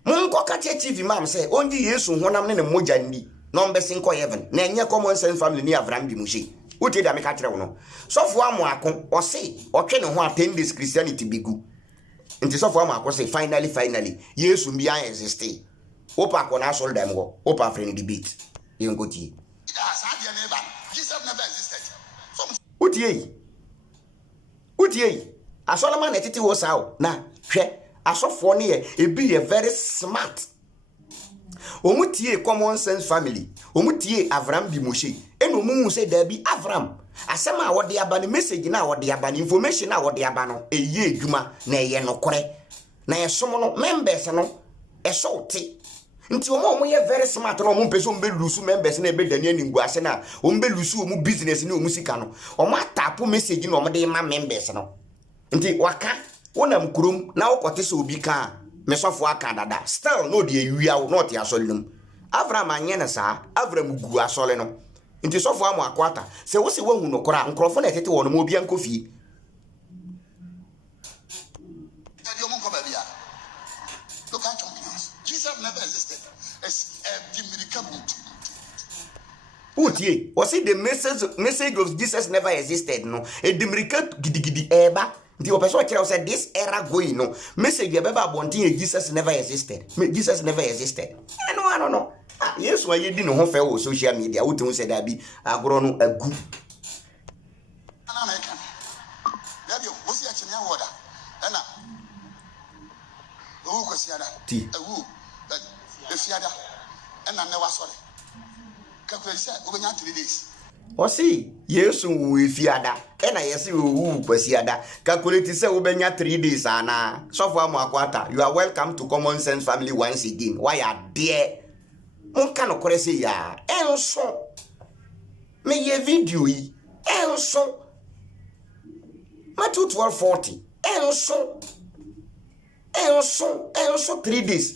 Monko ka chief imam say ongi Yesu honam ne moja ndi no be sen ko heaven na enye common sense family ni Avram bi mushi. Uti da me ka kire wo no sofo Amoako o say otwe ne ho attend this Christianity bigu nti sofo Amoako say finally Yesu bi an exist opa ko na sol dem go opa friend debate yen go tie Jesus never existed uti asoloma na tete wo sao na hwe asofo ne e bi ye very smart omutie common sense family omutie Avram bi moshi eno mu say da bi Avram asema wode aba ne message na wode aba ne information na wode aba no eye adwuma na eye nokore na yesom no members no esote nti omo ye very smart no omo peso mbe lusu members na ebe dani aningu ase na ombe lusu omo business ni omo sika no omo atapo message na omo de ma members no nti waka wonam kurom na wokote so obi ka mesofo aka dada still no de awia wo not asole num Avram anye na sa Avram gu asole no nti sofo Amoako Attah se wo se wahu no kora nkrofo na tete wono mo obi ankofie Jesus never existed as the miracle. Utie, was it the message of Jesus never existed no e the miracle gidigidi eba the person tell said this era going no message e beba bontin Jesus never existed. Jesus never existed. I don't know. Yes, why you didn't know for social media. What you said that be agro no agu. American. Daddy, what's your channel order? Ena. Who go see that? Ti. Who? The fiada. Ena never sorry. Calculation, we got 3 days. O see, yes, we fiada. Ena yes we kwasiada. Calculate say we benya 3 days ana. So for Amoako Attah, you are welcome to Common Sense family once again. Why are there? Monka no kore se ya enso me ye video yi enso Matthew 12:40 enso 3 days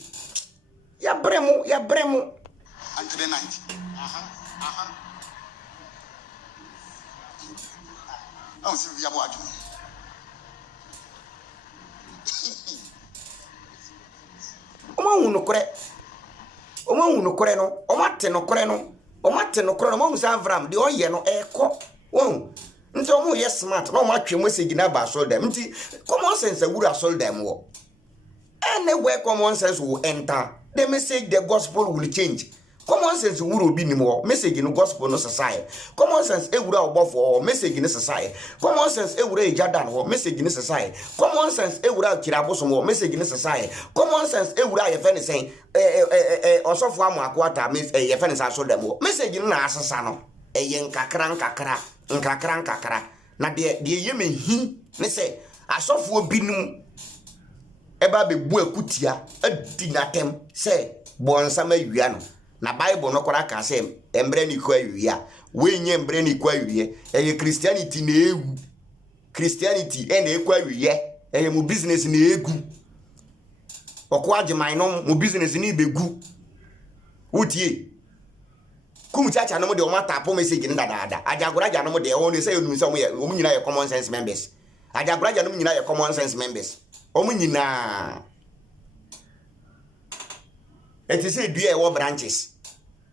ya bremu until the night I see ya boaju Omo unu kore no omate no kore no mo musa Avram de oye no eko won nti omo ye smart no matwe message na ba so dem nti common sense awura so dem wo anywhere common sense will enter the message the gospel will change common sense wura obi ni mo message no gospel no society common sense ewura obofo message ni society common sense ewura ejadan ho message ni society common sense ewura kiraboso mo message ni society common sense ewura ye fe ni sen Osofo Amoako Attah ye fe ni sa so dem ho message ni na asesa no eye nkakra na de ye me hi ni se asofo binum eba be bu akutia adi natem se bonsama wia no na Bible no kwara ka se embre ni kwa wia we nye embre ni kwa wie eye Christianity na egu Christianity na ekwa wie eye mu business na egu okwa ajeman no mu business ni begu utie kum chacha no mo de o mata po message ni dada ajagoraja no mo de o ni say onu say o mu nyina ye common sense members ajagoraja no mu nyina ye common sense members o mu nyina it is a due wo branches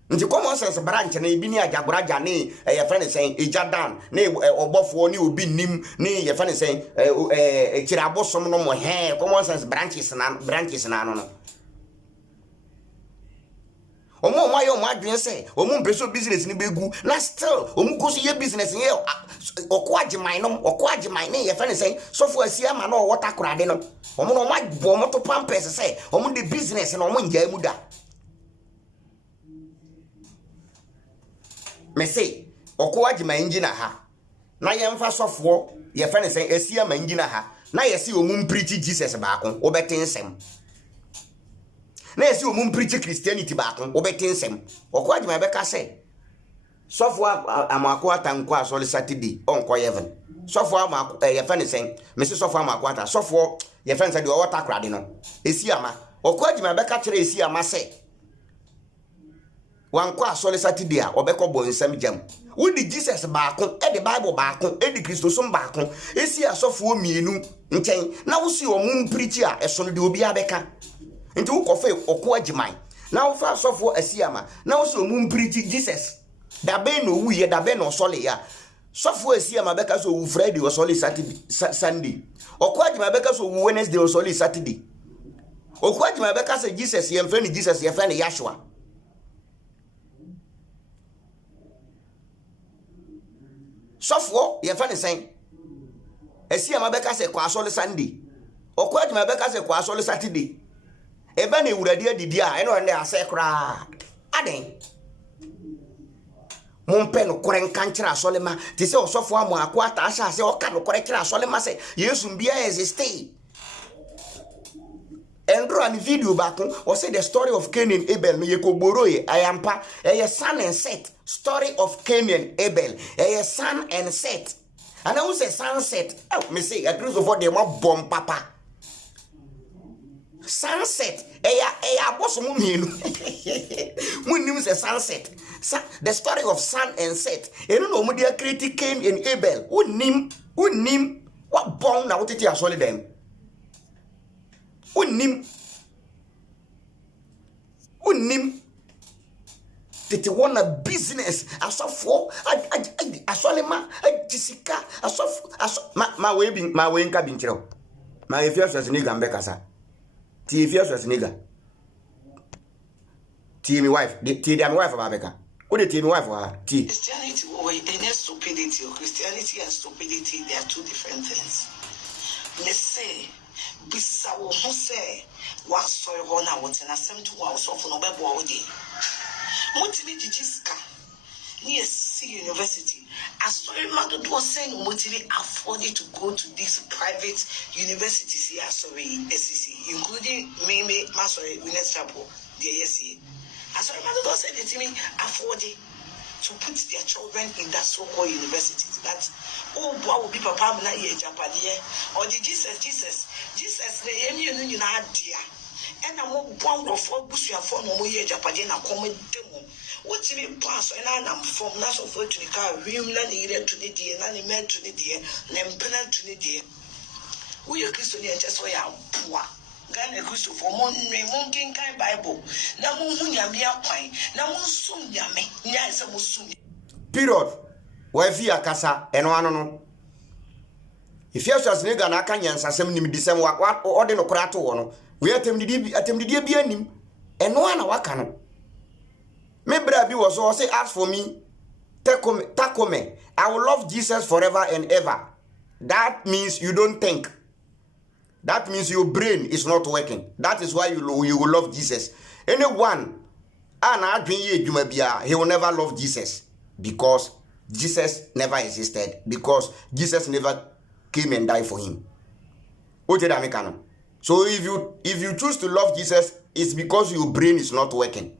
nti common sense branch na ebi ni ajagoraja ni ye friend say ejadan na obofo ni obi nim ni ye friend say kirabosom no mo he common sense branches na no Omo why omo adwen say omo mpeso business ni begu na still omo go so ye business ye okwaje mine ne ye fe ne say sofo asia ma na water korade no omo no omo to pampers say omo de business na omo nja mu da me say okwaje mine ngina ha na ye mfa sofo ye fe ne say asia ma ngina ha na ye say omo preach Jesus baako obetensem na esi omum preach Christianity baako obetensem okwaje ma beka say sofo Amoako Attah asole Saturday onko heaven sofo Amoako ye fa ne sen me se sofo Amoako Attah sofo ye fa ne say de water krade no esi ama okwaje ma beka kire esi ama say wanko asole Saturday a obekọ bo nsem jam wudi Jesus baako e de Bible baako e de Christosum baako esi asofo mienu nchen na wo si omum preach a eso no de obi abeka nti wo kofe okwaje man na wo fa asofo asiama na wo so mu preach Jesus da be no wu ye da be no sole ya sofo asiama beka so wu Friday o sole Saturday Sunday okwaje ma beka so wu Wednesday o sole Saturday okwaje ma beka so Jesus ye mfa ni Jesus ye fa ni Yahshua sofo ye fa ni sen asiama beka so kwa sole Sunday okwaje ma beka so kwa sole Saturday eba na ewurade adidi a eno ne ase kra aden mompe no kore nkankyira asolema ti se Osofo Amoako Attah asha se oka no kore kira asolema se Yesu mbia existe endro an video back o say the story of Cain and Abel no yekogboro ye ayampa eye son and Seth story of Cain and Abel eye son and Seth and I say sunset me say a cruise of the mo bomb papa sunset eya boss mu mienu munim say sunset the story of sun and set enu no mu dia create Cain and Abel unim what born na wotete asole dem unim tete wanna business asofo asole ma jisika asofo ma we nka bi nkyerɛ ma efia so ni gambe kasa ti efia so nigga ti mi wife ti my wife babeka o de ti mi wife wa ti Christianity and stupidity. Christianity and stupidity, they are two different things. Let's say bisa wo ho say wa so ho na wo tena sem to wa so fo no bebo wo de mutimi jijiska ni university asori mado do say no mutimi afford to go to these private universities here sorry SCC including me sorry Winners Chapel the yes asori mado do say they me afford to put their children in that so-called universities that boy will be papa na ye japade or the Jesus na yemi enu nyina dia and na mo bon go for busuafo no mo ye japade na kom demo wotimi pass and am from na so for to the car him na ni ire to the die na ni men to the die na mpena to the die we are Christian just so ya poa Gana Christo for mon king kind Bible na mo hu nyame akwan na mo sum nyame nya se mo sum period wa fi akasa eno ano no if you just nigga na aka nyansasem nim disem wa ode no kora to wo no we atemdidi bi anim eno ana waka no me bra bi wo so say ask for me takome I will love Jesus forever and ever. That means you don't think. That means your brain is not working. That is why you will love Jesus. Anyone he will never love Jesus because Jesus never existed, because Jesus never came and died for him. So if you choose to love Jesus, it's because your brain is not working.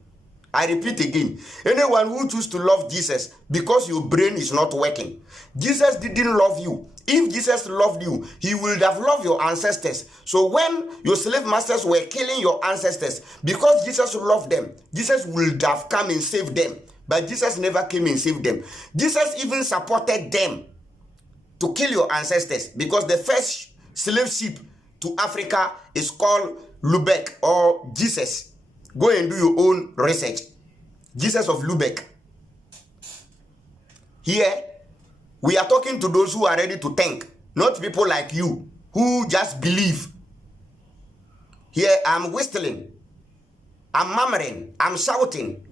I repeat again, anyone who chooses to love Jesus because your brain is not working. Jesus didn't love you. If Jesus loved you, he would have loved your ancestors. So when your slave masters were killing your ancestors, because Jesus loved them, Jesus would have come and saved them. But Jesus never came and saved them. Jesus even supported them to kill your ancestors, because the first slave ship to Africa is called Lubeck or Jesus. Go and do your own research. Jesus of Lubeck. Here, we are talking to those who are ready to think, not people like you who just believe. Here, I'm whistling, I'm murmuring, I'm shouting,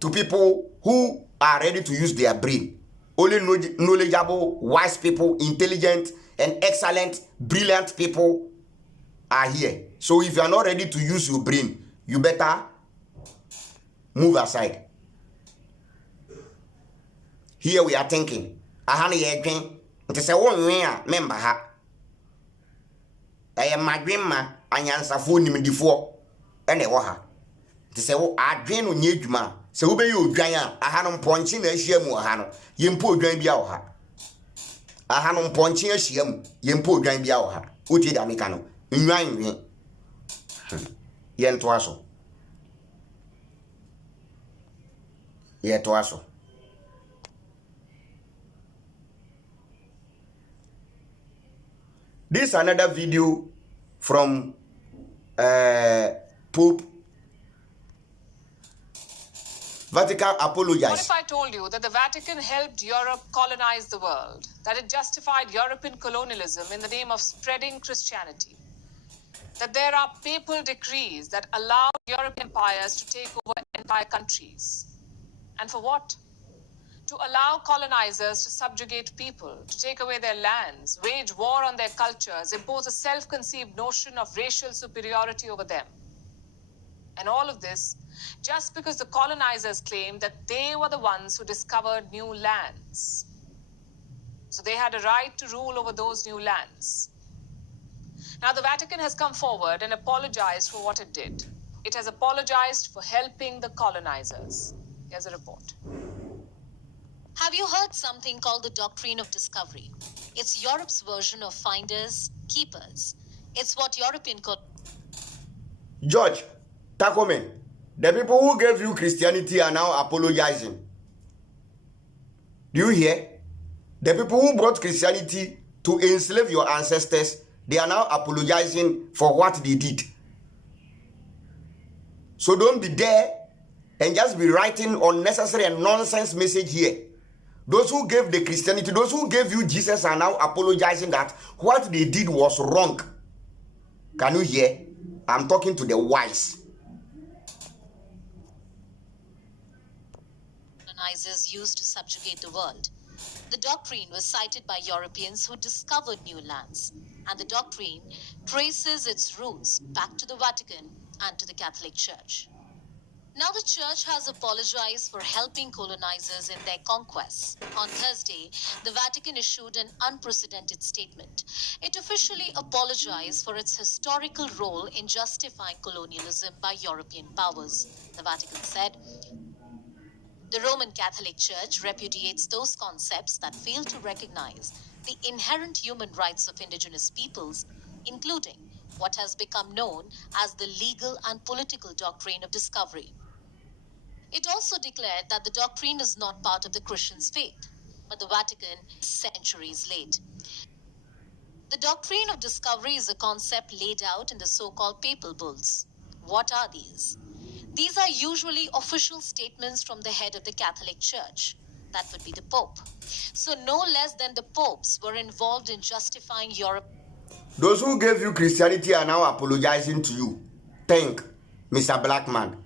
to people who are ready to use their brain. Only knowledgeable, wise people, intelligent, and excellent, brilliant people are here. So if you are not ready to use your brain, you better move aside. Here we are thinking. Ahani yedwen. Nti se wonwe a member ha. Eye madwenma anyansafo nimdifo ene wo ha. Nti se wo adwen no nye adwuma. Se wo be ye odwan a aha no mponche na ahia mu aha no. Yempo odwan bia wo ha. Aha no mponche ahia mu. Yempo odwan bia wo ha. Oti da meka no. Nwan. Yento aso. Yeto aso. This is another video from Pope Vatican apologized. What if I told you that the Vatican helped Europe colonize the world? That it justified European colonialism in the name of spreading Christianity? That there are papal decrees that allow European empires to take over entire countries? And for what? To allow colonizers to subjugate people, to take away their lands, wage war on their cultures, impose a self-conceived notion of racial superiority over them. And all of this just because the colonizers claimed that they were the ones who discovered new lands. So they had a right to rule over those new lands. Now the Vatican has come forward and apologized for what it did. It has apologized for helping the colonizers. Here's a report. Have you heard something called the doctrine of discovery? It's Europe's version of finders, keepers. It's what European... George, Takome, the people who gave you Christianity are now apologizing. Do you hear? The people who brought Christianity to enslave your ancestors, they are now apologizing for what they did. So don't be there and just be writing unnecessary and nonsense message here. Those who gave the Christianity, those who gave you Jesus are now apologizing that what they did was wrong. Can you hear? I'm talking to the wise. Colonizers used to subjugate the world. The doctrine was cited by Europeans who discovered new lands, and the doctrine traces its roots back to the Vatican and to the Catholic Church. Now the Church has apologized for helping colonizers in their conquests. On Thursday, the Vatican issued an unprecedented statement. It officially apologized for its historical role in justifying colonialism by European powers. The Vatican said, the Roman Catholic Church repudiates those concepts that fail to recognize the inherent human rights of indigenous peoples, including what has become known as the legal and political doctrine of discovery. It also declared that the doctrine is not part of the Christian's faith, but the Vatican is centuries late. The doctrine of discovery is a concept laid out in the so-called papal bulls. What are these? These are usually official statements from the head of the Catholic Church. That would be the Pope. So no less than the popes were involved in justifying Europe. Those who gave you Christianity are now apologizing to you. Thank Mr. Blackman.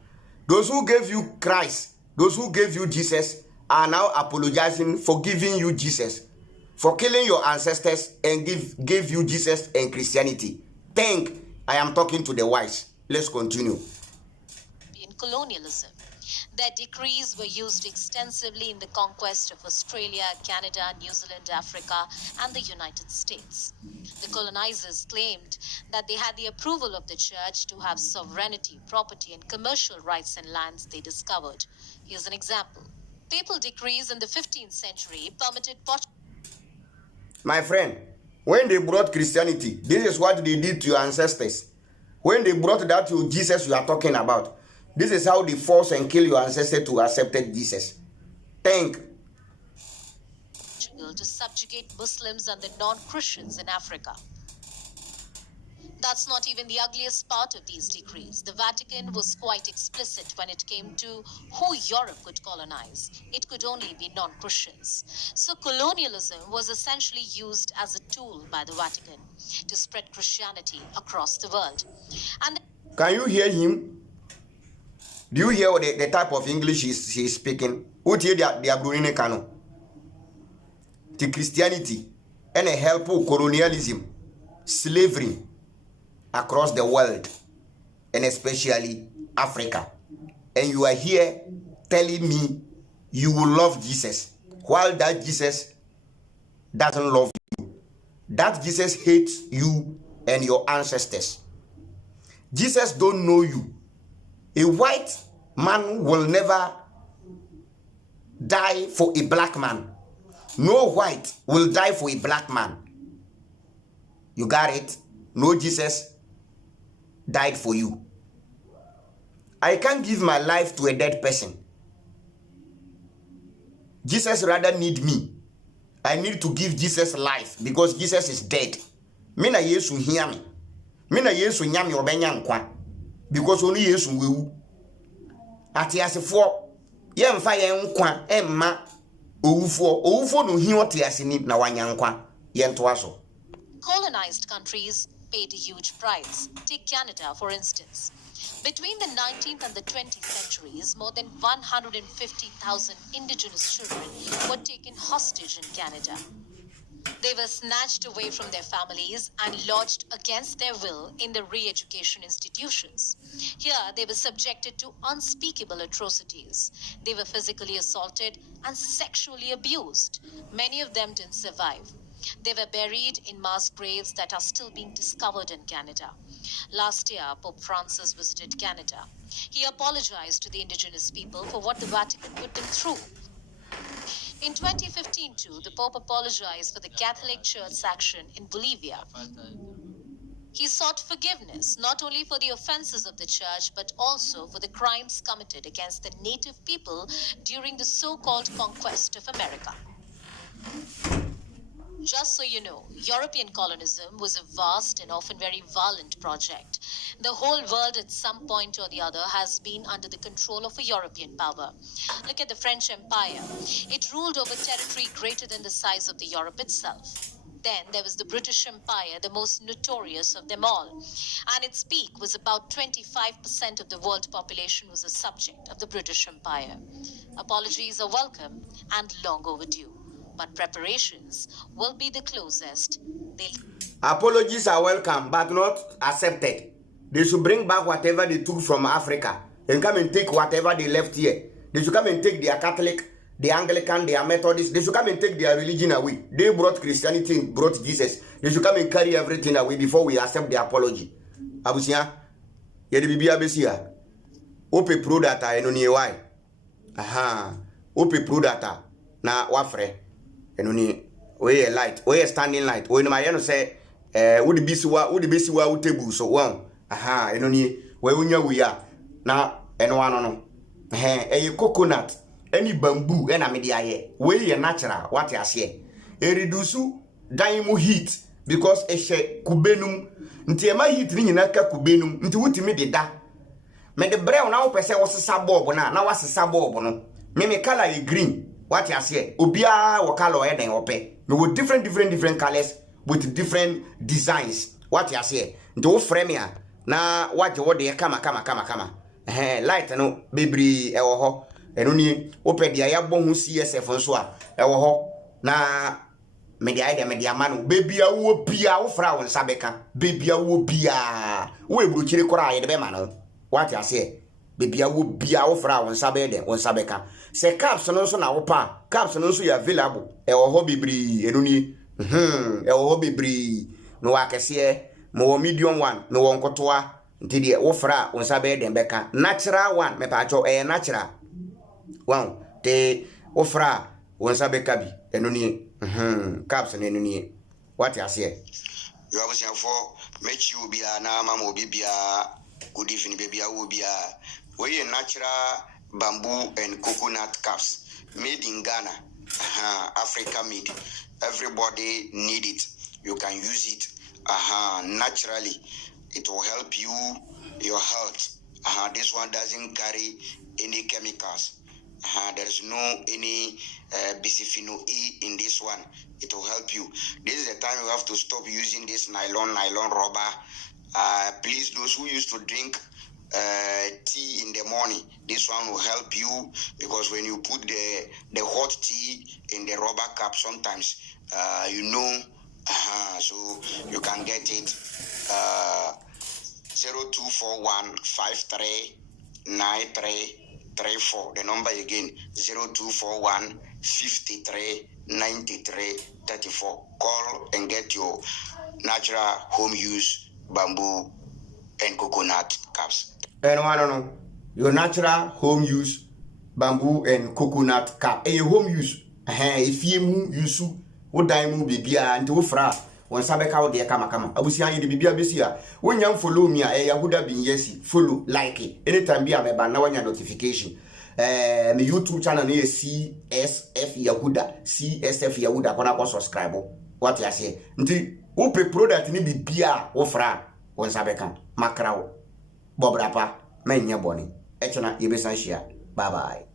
Those who gave you Christ, those who gave you Jesus are now apologizing for giving you Jesus, for killing your ancestors and gave you Jesus and Christianity. Thank I am talking to the wise. Let's continue. In colonialism, their decrees were used extensively in the conquest of Australia, Canada, New Zealand, Africa, and the United States. The colonizers claimed that they had the approval of the church to have sovereignty, property, and commercial rights in lands they discovered. Here's an example. Papal decrees in the 15th century permitted My friend, when they brought Christianity, this is what they did to your ancestors. When they brought that to Jesus you are talking about, this is how they force and kill your ancestors to accept Jesus. Thank. To subjugate Muslims and the non-Christians in Africa. That's not even the ugliest part of these decrees. The Vatican was quite explicit when it came to who Europe could colonize. It could only be non-Christians. So colonialism was essentially used as a tool by the Vatican to spread Christianity across the world. And can you hear him? Do you hear the type of English she's speaking? What hear the Brunine Kano? The Christianity and a helpful colonialism, slavery across the world, and especially Africa. And you are here telling me you will love Jesus, while that Jesus doesn't love you. That Jesus hates you and your ancestors. Jesus don't know you. A white man will never die for a black man. No white will die for a black man. You got it? No Jesus died for you. I can't give my life to a dead person. Jesus rather need me. I need to give Jesus life because Jesus is dead. Me na Yesu hear me. Me na Yesu nyame obenya nkwa because only Yesu wewu. Ati asefo ye mfa ye nkwa emma owufo no hi oti aseni na wanya nkwa ye ntoa so. Colonized countries paid a huge price. Take Canada, for instance. Between the 19th and the 20th centuries, more than 150,000 indigenous children were taken hostage in Canada. They were snatched away from their families and lodged against their will in the re-education institutions. Here, they were subjected to unspeakable atrocities. They were physically assaulted and sexually abused. Many of them didn't survive. They were buried in mass graves that are still being discovered in Canada. Last year, Pope Francis visited Canada. He apologized to the indigenous people for what the Vatican put them through. In 2015 too, the Pope apologized for the Catholic Church's action in Bolivia. He sought forgiveness not only for the offenses of the Church but also for the crimes committed against the native people during the so-called conquest of America. Just so you know, European colonism was a vast and often very violent project. The whole world at some point or the other has been under the control of a European power. Look at the French Empire. It ruled over territory greater than the size of the Europe itself. Then there was the British Empire, the most notorious of them all. And its peak was about 25% of the world population was a subject of the British Empire. Apologies are welcome and long overdue. But preparations will be the closest. Apologies are welcome, but not accepted. They should bring back whatever they took from Africa and come and take whatever they left here. They should come and take their Catholic, the Anglican, their Methodist. They should come and take their religion away. They brought Christianity, brought Jesus. They should come and carry everything away before we accept the apology. Abusia, yedi bibi abesia. Ope pro data enoni why? Aha. Ope pro data na wafre. Enoni we light, we standing light. We no mayeno say would be siwa table so one. Aha, enoni we unya we ya na eno no. Coconut, any bamboo, and a media we natural what you say. A reduce daimu heat because a she kubenum ntiema heat ni naka kubenum nti wutimi de da. Me the brown now pese was sabob na was sabob no. Me color e green. What you say? Obia wa color e den ope. Me with different colors with different designs. What you say? Nti frame ya na what de kama. Light no bebri ewo ho. Eno ni ope dia ya bon hu CSF nso a ewo ho na media ide media manu bebia wo bia wo fra won sabeka bebia wo bia wo ebru kire kora ye de be ma no. What you say? Bebia wo bia wo fra won sabede won sabeka. Se caps no nso na wo pa caps no nso ya available ewo ho bebri eno ni ewo ho bebri no akese mo medium one no won kotoa nti de wo fra won sabede beka natural one me pa cho natural wow te wo fra won sabeka bi eno ni caps no eno ni what you say? You have seen for make you be na mama obi bia good evening baby will be we natural bamboo and coconut caps made in Ghana, Africa made. Everybody need it. You can use it naturally. It will help you, your health. This one doesn't carry any chemicals. There is no any bisphenol A in this one. It will help you. This is the time you have to stop using this nylon rubber. Please, those who used to drink tea in the morning. This one will help you because when you put the hot tea in the rubber cup, sometimes so you can get it. 0241539334. The number again 0241539334. Call and get your natural home use bamboo and coconut cups. And I don't know, your natural home use bamboo and coconut cup. A home use. If you use what diamond be beer and to fra. When Sabeka de kama abusia yi de bibia besia wonyam follow me a yahuda bin yesi follow like it anytime be ameba na wanya notification me YouTube channel na CSF Yahuda kona ko subscribe what you say nti wo pe product ni bibia wo fra won Sabeka makrawo bobrapa manya boni echena yebesan share bye bye.